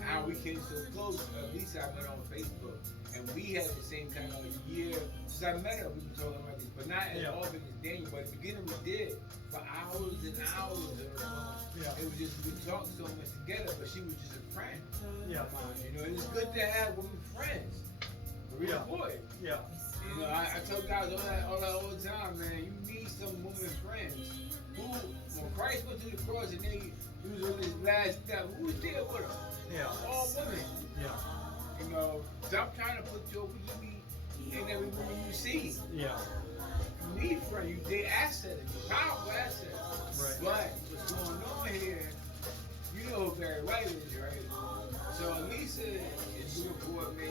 how we came so close, at least I met on Facebook. And we had the same kind of year. Since I met her, we were talking about this, but not as often as Daniel. But at the beginning, we did for hours and hours on the phone. Yeah. It was just, we talked so much together, but she was just a friend. Yeah. You know, and it's good to have women friends. Real boy. Yeah. You know, I tell guys all the time, man, you need some women friends. Who, when Christ went to the cross and he was on his last step, who was there with him? Yeah. All women. Yeah. You know, stop trying to put your baby in every woman you see. Yeah. You need friends. You they assets, powerful assets. Right. But what's going on here, you know who Barry White is, right? So Lisa is doing for me.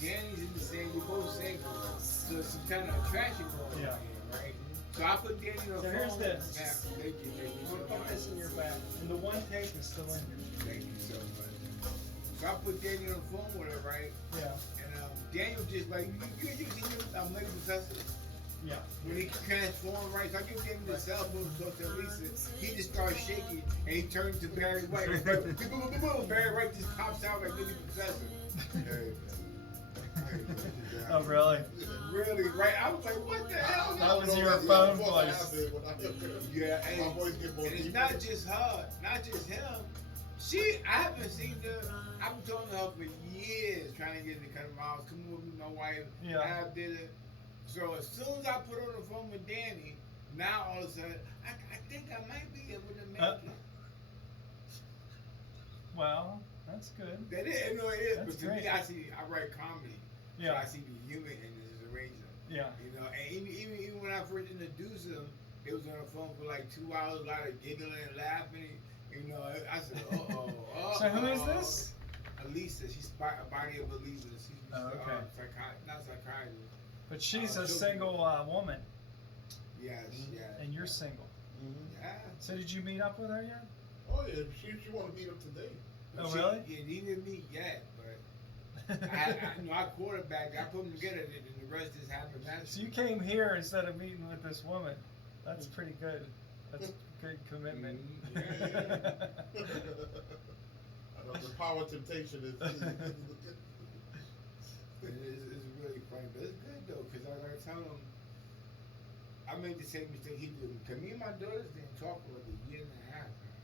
Danny's in the same, we're both single. So there's some kind of attraction going on here, right? So I put Danny on the phone. So here's this. Yeah, thank you. I'm gonna put this in your bag. And the one tape is still in here. Thank you so much. So I put Danny on the phone with her, right? Yeah. And Daniel just like, you see him, Lady Professor? Yeah. When he transformed, right? So I give Danny the cell phone to talk to Lisa. He just starts shaking and he turns to Barry White. Barry White just pops out like Lady Professor. Oh, really? Really, right? I was like, what the hell? That was your phone voice. Yeah, and, My voice get more and it's deep. not just her, not just him. I haven't seen her. I've been talking to her for years, trying to get into Country Miles. Come with me, my wife. Yeah. I did it. So as soon as I put her on the phone with Danny, now all of a sudden, I think I might be able to make it. Well, that's good. That is, no, it is. That's But to great. me, I write comedy. Yeah. So I see the humor in this as a arranger. Yeah. You know, and even when I first introduced him, it was on the phone for like 2 hours, a lot of giggling and laughing. You know, I said, So who is this? Elisa. She's a body of believers. She's Oh, okay. not psychiatrist. But she's a single woman, Yes, yes. and you're single. Yeah. So did you meet up with her yet? Oh yeah, she want to meet up today. Oh, really? Yeah, he didn't meet yet, but I quarterbacked. I put them together, and the rest just happened. So you came here instead of meeting with this woman. That's pretty good. That's good commitment. Yeah. I know the power of temptation is. It's really funny, but it's good though, because I tell him, I made the same mistake he did. Because me and my daughters didn't talk for like a year and a half, man.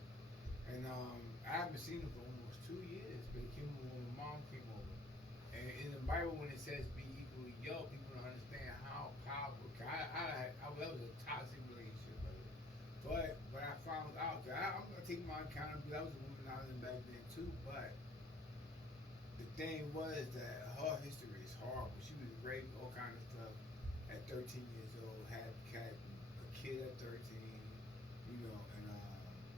And I haven't seen them for almost 2 years. But it came over when my mom came over. And in the Bible, when it says be equally yoked, people don't understand how powerful. That was a toxic relationship, brother. But when I found out, I'm gonna take my accountability. I was a womanizer back then too, but the thing was that her history is horrible. She was raped, all kind of stuff at 13 years old, had a kid at 13, you know, and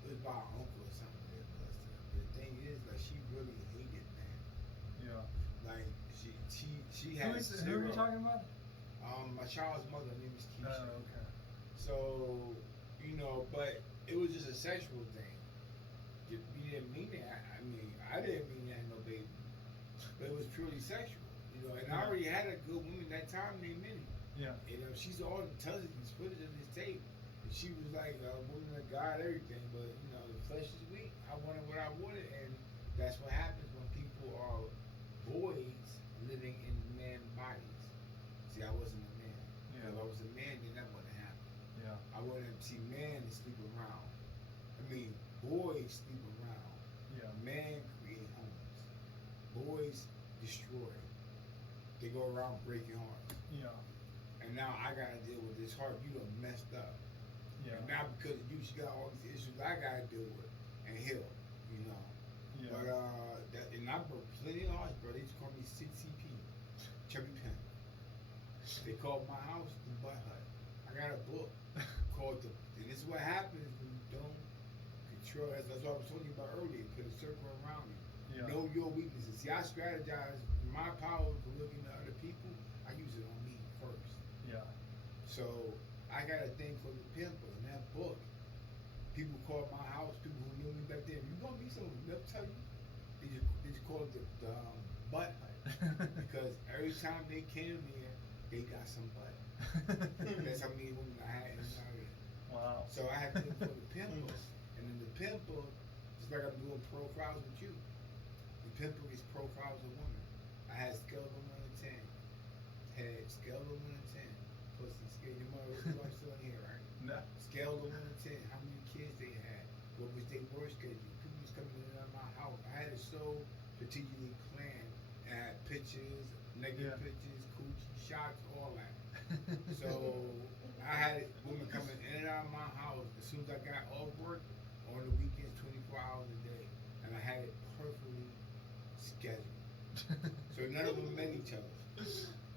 it was by her uncle or something that molested her. But the thing is, like, she really hated men. Yeah. Like, she Who had are zero. you talking about? My child's mother, her name is Keisha. Oh, okay. So, you know, but it was just a sexual thing. You didn't mean that. I mean, I didn't mean that, no baby. But it was purely sexual, you know. And I already had a good woman that time named Minnie. Yeah. You know, she's all the television footage of this tape. And she was like a woman of God, everything. But, you know, the flesh is weak. I wanted what I wanted. And that's what happens when people are boys living in man bodies. See, I wasn't a man. Yeah. If I was a man, then that wouldn't happen. Yeah. I wouldn't see men sleep around. I mean, boys sleep around. Yeah. Men create homes. Boys destroy. They go around breaking hearts. Yeah. And now I gotta deal with this heart you done messed up. Yeah. And now because of you, she got all these issues I gotta deal with and heal, you know. Yeah. But and I broke plenty of hearts, bro. They used to call me 6CP, Chubby Pimp. They called my house the Butt Hut. I got a book called and this is what happens when you don't control. That's what I was talking about earlier. Put a circle around you. Yeah. Know your weaknesses. See, I strategize. My power for looking at other people, I use it on me first. Yeah. So I got a thing called the Pimple in that book. People call my house, people who knew me back then. You want me something? They'll tell you. They just call it the butt hut because every time they came there, they got some butt. That's how many women I had in my area. Wow. So I had to look for the pimple, and then the pimple, just like I'm doing profiles with you. The pimple is profiles of women. I had scale of 1 to 10. Head scale of 1 to 10. Pussy scale. Your mother was still in here, right? No. Scale of 1 to 10. How many kids they had? What was their work schedule? People was coming in and out of my house. I had it so strategically planned. I had pictures, negative pictures, coochie shots, all that. So I had women coming in and out of my house as soon as I got off work on the weekends, 24 hours a day, and I had it perfectly scheduled. So none of them met each other.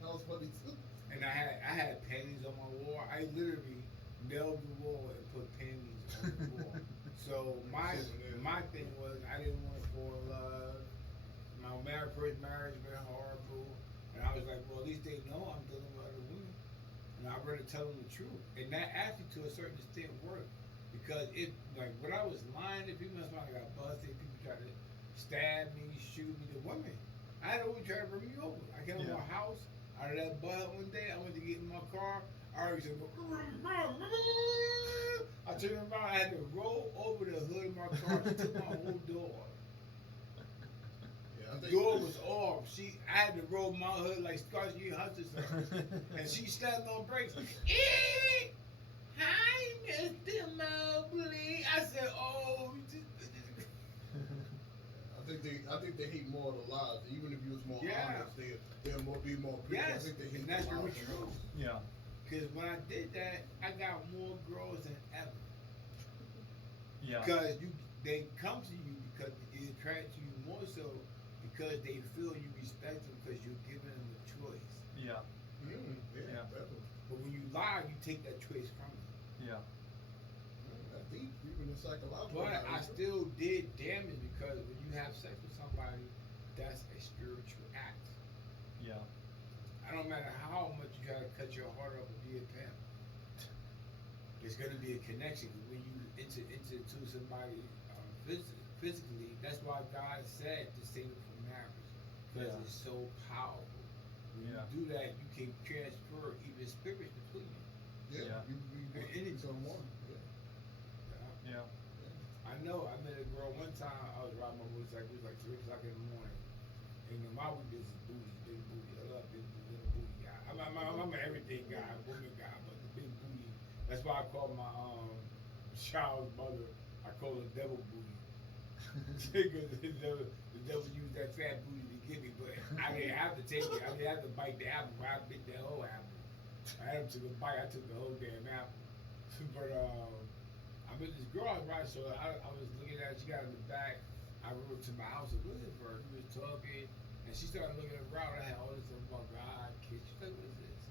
That was funny too. And I had panties on my wall. I literally nailed the wall and put panties on the wall. So my thing was I didn't want to fall in love. My first marriage went horrible, and I was like, well, at least they know I'm dealing with other women, and I'd rather tell them the truth. And that actually, to a certain extent, worked because it like when I was lying to people, that's why I got busted. People tried to stab me, shoot me. The women, I had always try to bring me over. I came to my house out of that butt one day. I went to get in my car. I already said, I turned around. I had to roll over the hood of my car. She took my whole door. The door was off. I had to roll my hood like Scarsy Hustler, and she stepped on brakes. Hi, Mr. Mobley. I said, oh. I think they hate more of the lies. Even if you was more honest, they'll be more. Yes, I think they hate and that's the really lies. true. Yeah. Because when I did that, I got more girls than ever. Yeah. Because they come to you because it attracts you more so because they feel you respect them because you're giving them a choice. Yeah. Yeah. Definitely. But when you lie, you take that choice from them. Yeah. That's deep, even in psychological. But I still did damage because when you have sex with somebody, that's a spiritual act. Yeah. I don't matter how much you try to cut your heart up and be a pimp. There's going to be a connection when you into somebody physically. That's why God said to save it from marriage because it's so powerful. When you do that, you can transfer even spirits between you. Yeah. You become one. Yeah. I know. I met a girl one time. I was riding my motorcycle. It was like 3 o'clock in the morning. And you know, my business is booty, big booty. I love big booty guy. I'm an everything guy, woman guy, but the big booty. That's why I call my child's mother. I call her devil booty. Because the devil used that fat booty to get me, but I didn't have to take it. I didn't have to bite the apple. I bit that whole apple. I had to bite. I took the whole damn apple. But I met this girl, right? So I was looking at her. She got in the back. I rode to my house and looking for her. We was talking, and she started looking around. I had all this stuff about God, kids. She's like, "What is this?"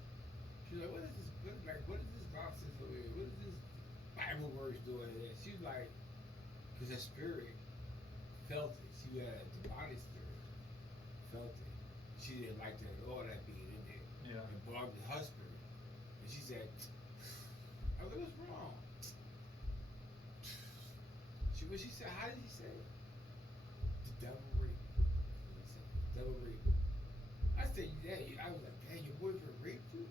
She's like, "What is this? What is this nonsense over here? What is this Bible verse doing here?" She's like, "Cause her spirit felt it. She had the body spirit felt it. She didn't like that at all. That being in there. Yeah. And bothered her spirit. And she said, I was like, what's wrong? What she said, how did she say it? The devil raped me. She said, devil raped me. I said, yeah. I was like, dang, your boyfriend raped you?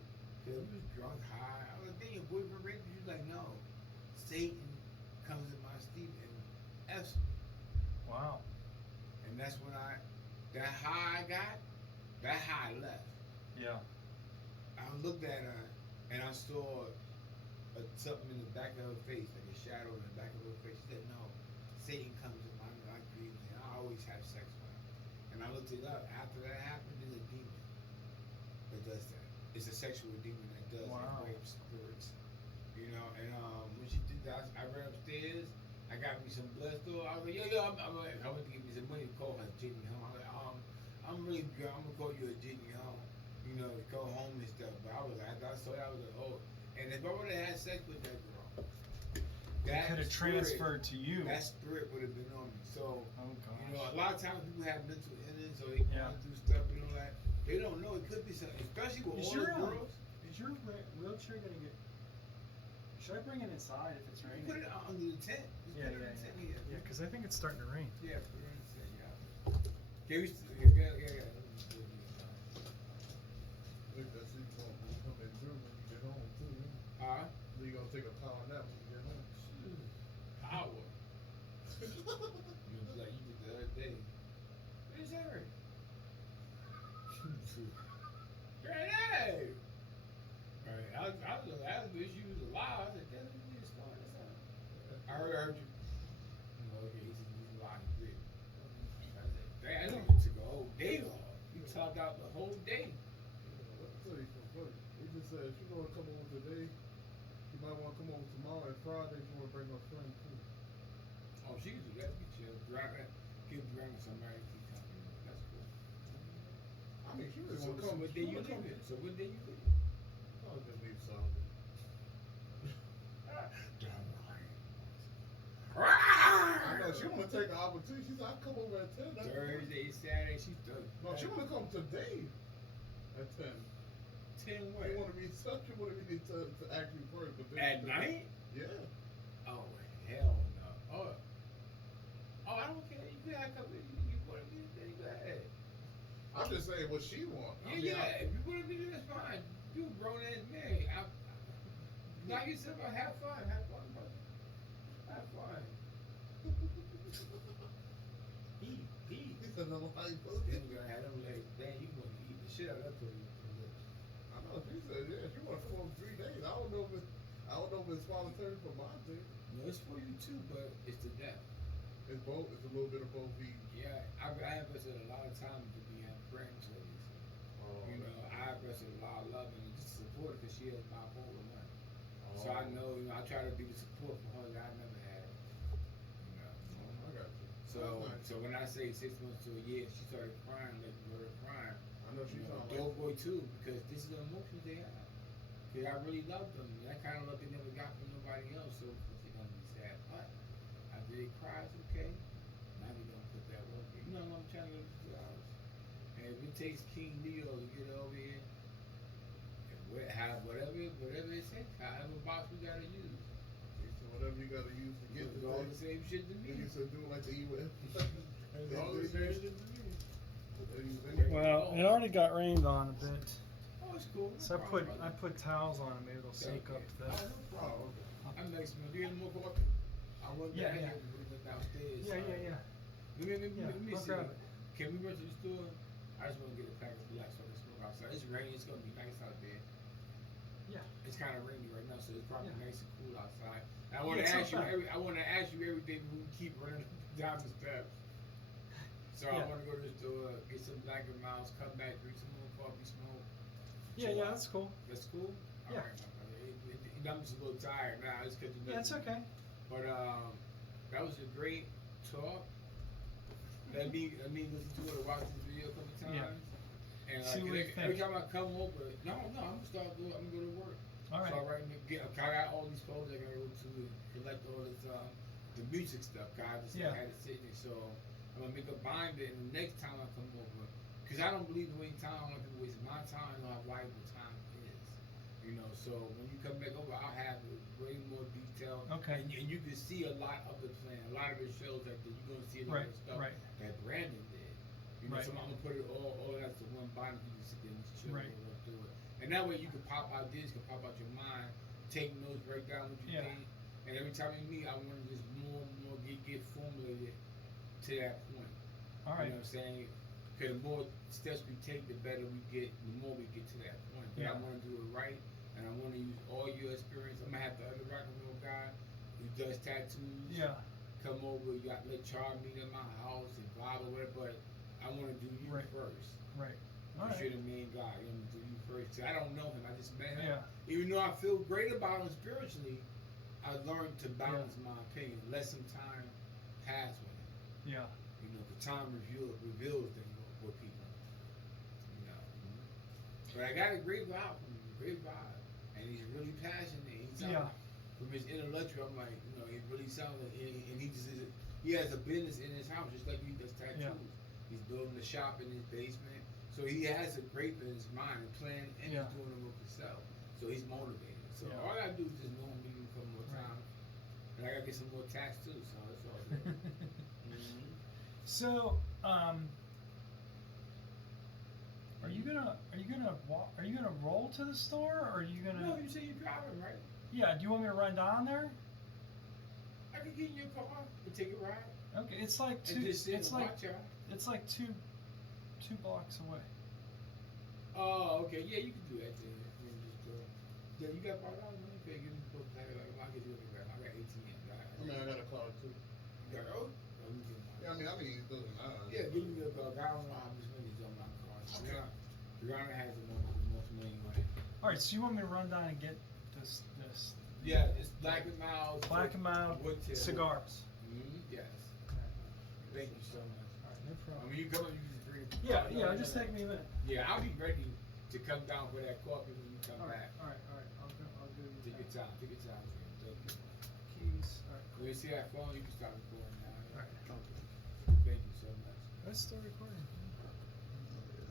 Because we was drunk, high. I was like, dang, your boyfriend raped you? She was like, no. Satan comes in my sleep and F's me. Wow. And that's when that high I got, that high left. Yeah. I looked at her and I saw something in the back of her face, like a shadow in the back of her face. She said, no, Satan comes in my dreams and I always have sex with him. And I looked it up. After that happened, there's a demon that does that. It's a sexual demon that does that, rapes spirits. You know, and when she did that, I ran upstairs. I got me some blood store. I was like, yo, I went to give me some money to call her Jenny home. I was like, I'm really good. I'm gonna call you a Jenny home. You know, to go home and stuff. But I was like, I saw that, I was like, oh. And if I would have had sex with that girl, That could have transferred to you. That spirit would have been on me. So, oh gosh. you know, a lot of times people have mental illness or they going through stuff, you know, like they don't know it could be something, especially with all the girls. Is your wheelchair gonna get? Should I bring it inside if it's raining? Put it under the tent. Yeah, because I think it's starting to rain. Yeah, put it in the tent. Yeah. Yeah. Look, that's it. You're gonna come in through when you get home too. You're gonna take a power nap when you get home. Power. Like you did the other day. Where's Eric? Granny! Right, I was asking if she was alive. I said, "Damn, you need to start this out." I heard you. Okay, he's alive. Good. I said, "Damn, I know you took a whole day off. You talked out the whole day." Let me tell you something funny. He just said she gonna come over today. She might want to come over tomorrow and Friday. She want to bring her friend too. Oh, she can do that. Get you give driving somebody to come in. That's cool. I mean, she really So want to come. what day you leaving? So what day you leaving? I'll just leave Sunday. I know she want to take an opportunity. She said, "I come over at 10." Thursday, Saturday, she's done. No, she want to come today at 10. 10 She what? want to be such. She want to be to actually first. But then At night? Yeah. Oh hell no. Oh, I don't care. You gotta come in. You want to be there? Go ahead. I'm just saying what she want. Yeah. If you want to be there, that's fine. You a grown ass man. Knock yourself out. Have fun. Brother. Have fun. Eat. He said, "No, how you supposed to?" Then you're gonna have them legs. Damn, you gonna eat the shit out of that pussy. I know. She said, "Yeah, she want to come over 3 days." I don't know if it's voluntary for mine too. No, it's for you too, but it's to death. It's both. It's a little bit of both. Yeah, I invested a lot of time to be her friend, so you know, I invested a lot of love and just support her because she has bipolar one. So I know, you know, I try to be the support for her that I never had. You know. I got you. So when I say 6 months to a year, she started crying, like her crying. I know she's talking Dope boy too, because this is the emotions they have. Because I really love them. That kind of love they never got from nobody else. So they're gonna be sad. But after they cry, it's okay. Now they gonna put that work in. You know, I'm trying to go to 2 hours. And if it takes King Leo to get over here, and whatever it takes, however box we gotta use. So whatever you gotta use to get It's to all the same shit to me. You said do it like the U.S. It's all the same shit to me. Well, it already got rained on a bit, Oh, it's cool. so I put towels on them. Maybe it'll soak up the. Oh, okay. I'm next man. Do you have more coffee? I went Yeah, down yeah. here. We went downstairs. Yeah. Let me I'll see. grab it. Can we run to the store? I just want to get a pack of black so I can smoke outside. It's raining. It's gonna be nice out there. Yeah. It's kind of rainy right now, so it's probably Yeah. nice and cool outside. And I want to it's ask you. not bad. I want to ask you everything. We keep running down the steps. So I Yeah. want to go to the store, get some black and mouse, come back, drink some more coffee, smoke. Yeah, chill out. that's cool. That's cool. Yeah. All right, my brother. I'm just a little tired now. It's because Yeah, it's okay. But that was a great talk. Let me listen to it or watch the video a couple times. Yeah. And See what you every think. time I come over, I'm gonna go to work. All right. So I got all these photos I gotta go to and collect all this the music stuff. I just Yeah. had it sitting there. So I'm gonna make a binder, and the next time I come over, because I don't believe in wasting time. I don't like people wasting my time. I know how valuable time is. You know, so when you come back over, I'll have way more detail. Okay. And you can see a lot of the plan. A lot of it shows that you're gonna see a lot of stuff that Brandon did. You know, Right. so I'm gonna put it all that's the one binder. You can sit there and just chill Right. and work through it. And that way you can pop ideas, can pop out your mind, take notes, write down what you Yeah. think. And every time you meet, I want to just more and more get formulated to that point. All right. You know what I'm saying? Because the more steps we take, the better we get, the more we get to that point. But Yeah. I want to do it right, and I want to use all your experience. I'm going to have the other rock and roll guy who does tattoos. Yeah. Come over, you got let Char meet at my house and blah, blah, whatever. But I want to do you Right. first. Right. All right. You're the main guy. You know, do you first. I don't know him. I just met him. Yeah. Even though I feel great about him spiritually, I learned to balance my opinion. Let some time pass with him. Yeah. You know, the time reveals things with people. You know. But I got a great vibe from him. Great vibe. And he's really passionate. He sounds from his intellectual, I'm like, you know, it really sounds like, and he just is. He has a business in his house, just like he does tattoos. Yeah. He's building a shop in his basement, so he has a great business mind and plan, and he's doing it with himself. So he's motivated. So all I gotta do is just know him, give him a couple more time, and I gotta get some more tats too. So that's all good. So, are you gonna roll to the store, or are you gonna? No, you say you're driving, right? Yeah. Do you want me to run down there? I can get you a car and take a ride. Okay, it's like And just sit it's and like watch y'all. it's like two blocks away. Oh, okay. Yeah, you can do that then. You can just go. Yeah, you got $5 money? Okay, give me $4. I'll get you a car. I got ATM. I mean, I got a car too. You got oh? Oh, you get mine. Yeah, I mean, it doesn't matter. Yeah, give me a car. I don't know how much money is on my car. Okay. Rihanna has the most money on it. All right, so you want me to run down and get this Yeah, it's Black and Mild. Black and Mild Woodtail. cigars? Yes. Thank you so much. All right, no I problem. mean, you come, you just bring. Yeah, it'll just take me a minute. Yeah, I'll be ready to come down for that coffee when you come All right, back. all right. I'll go. Take your time. Take your time. Thank you. Keys. All right. When you see that phone, you can start recording now. All right. Thank you so much. That story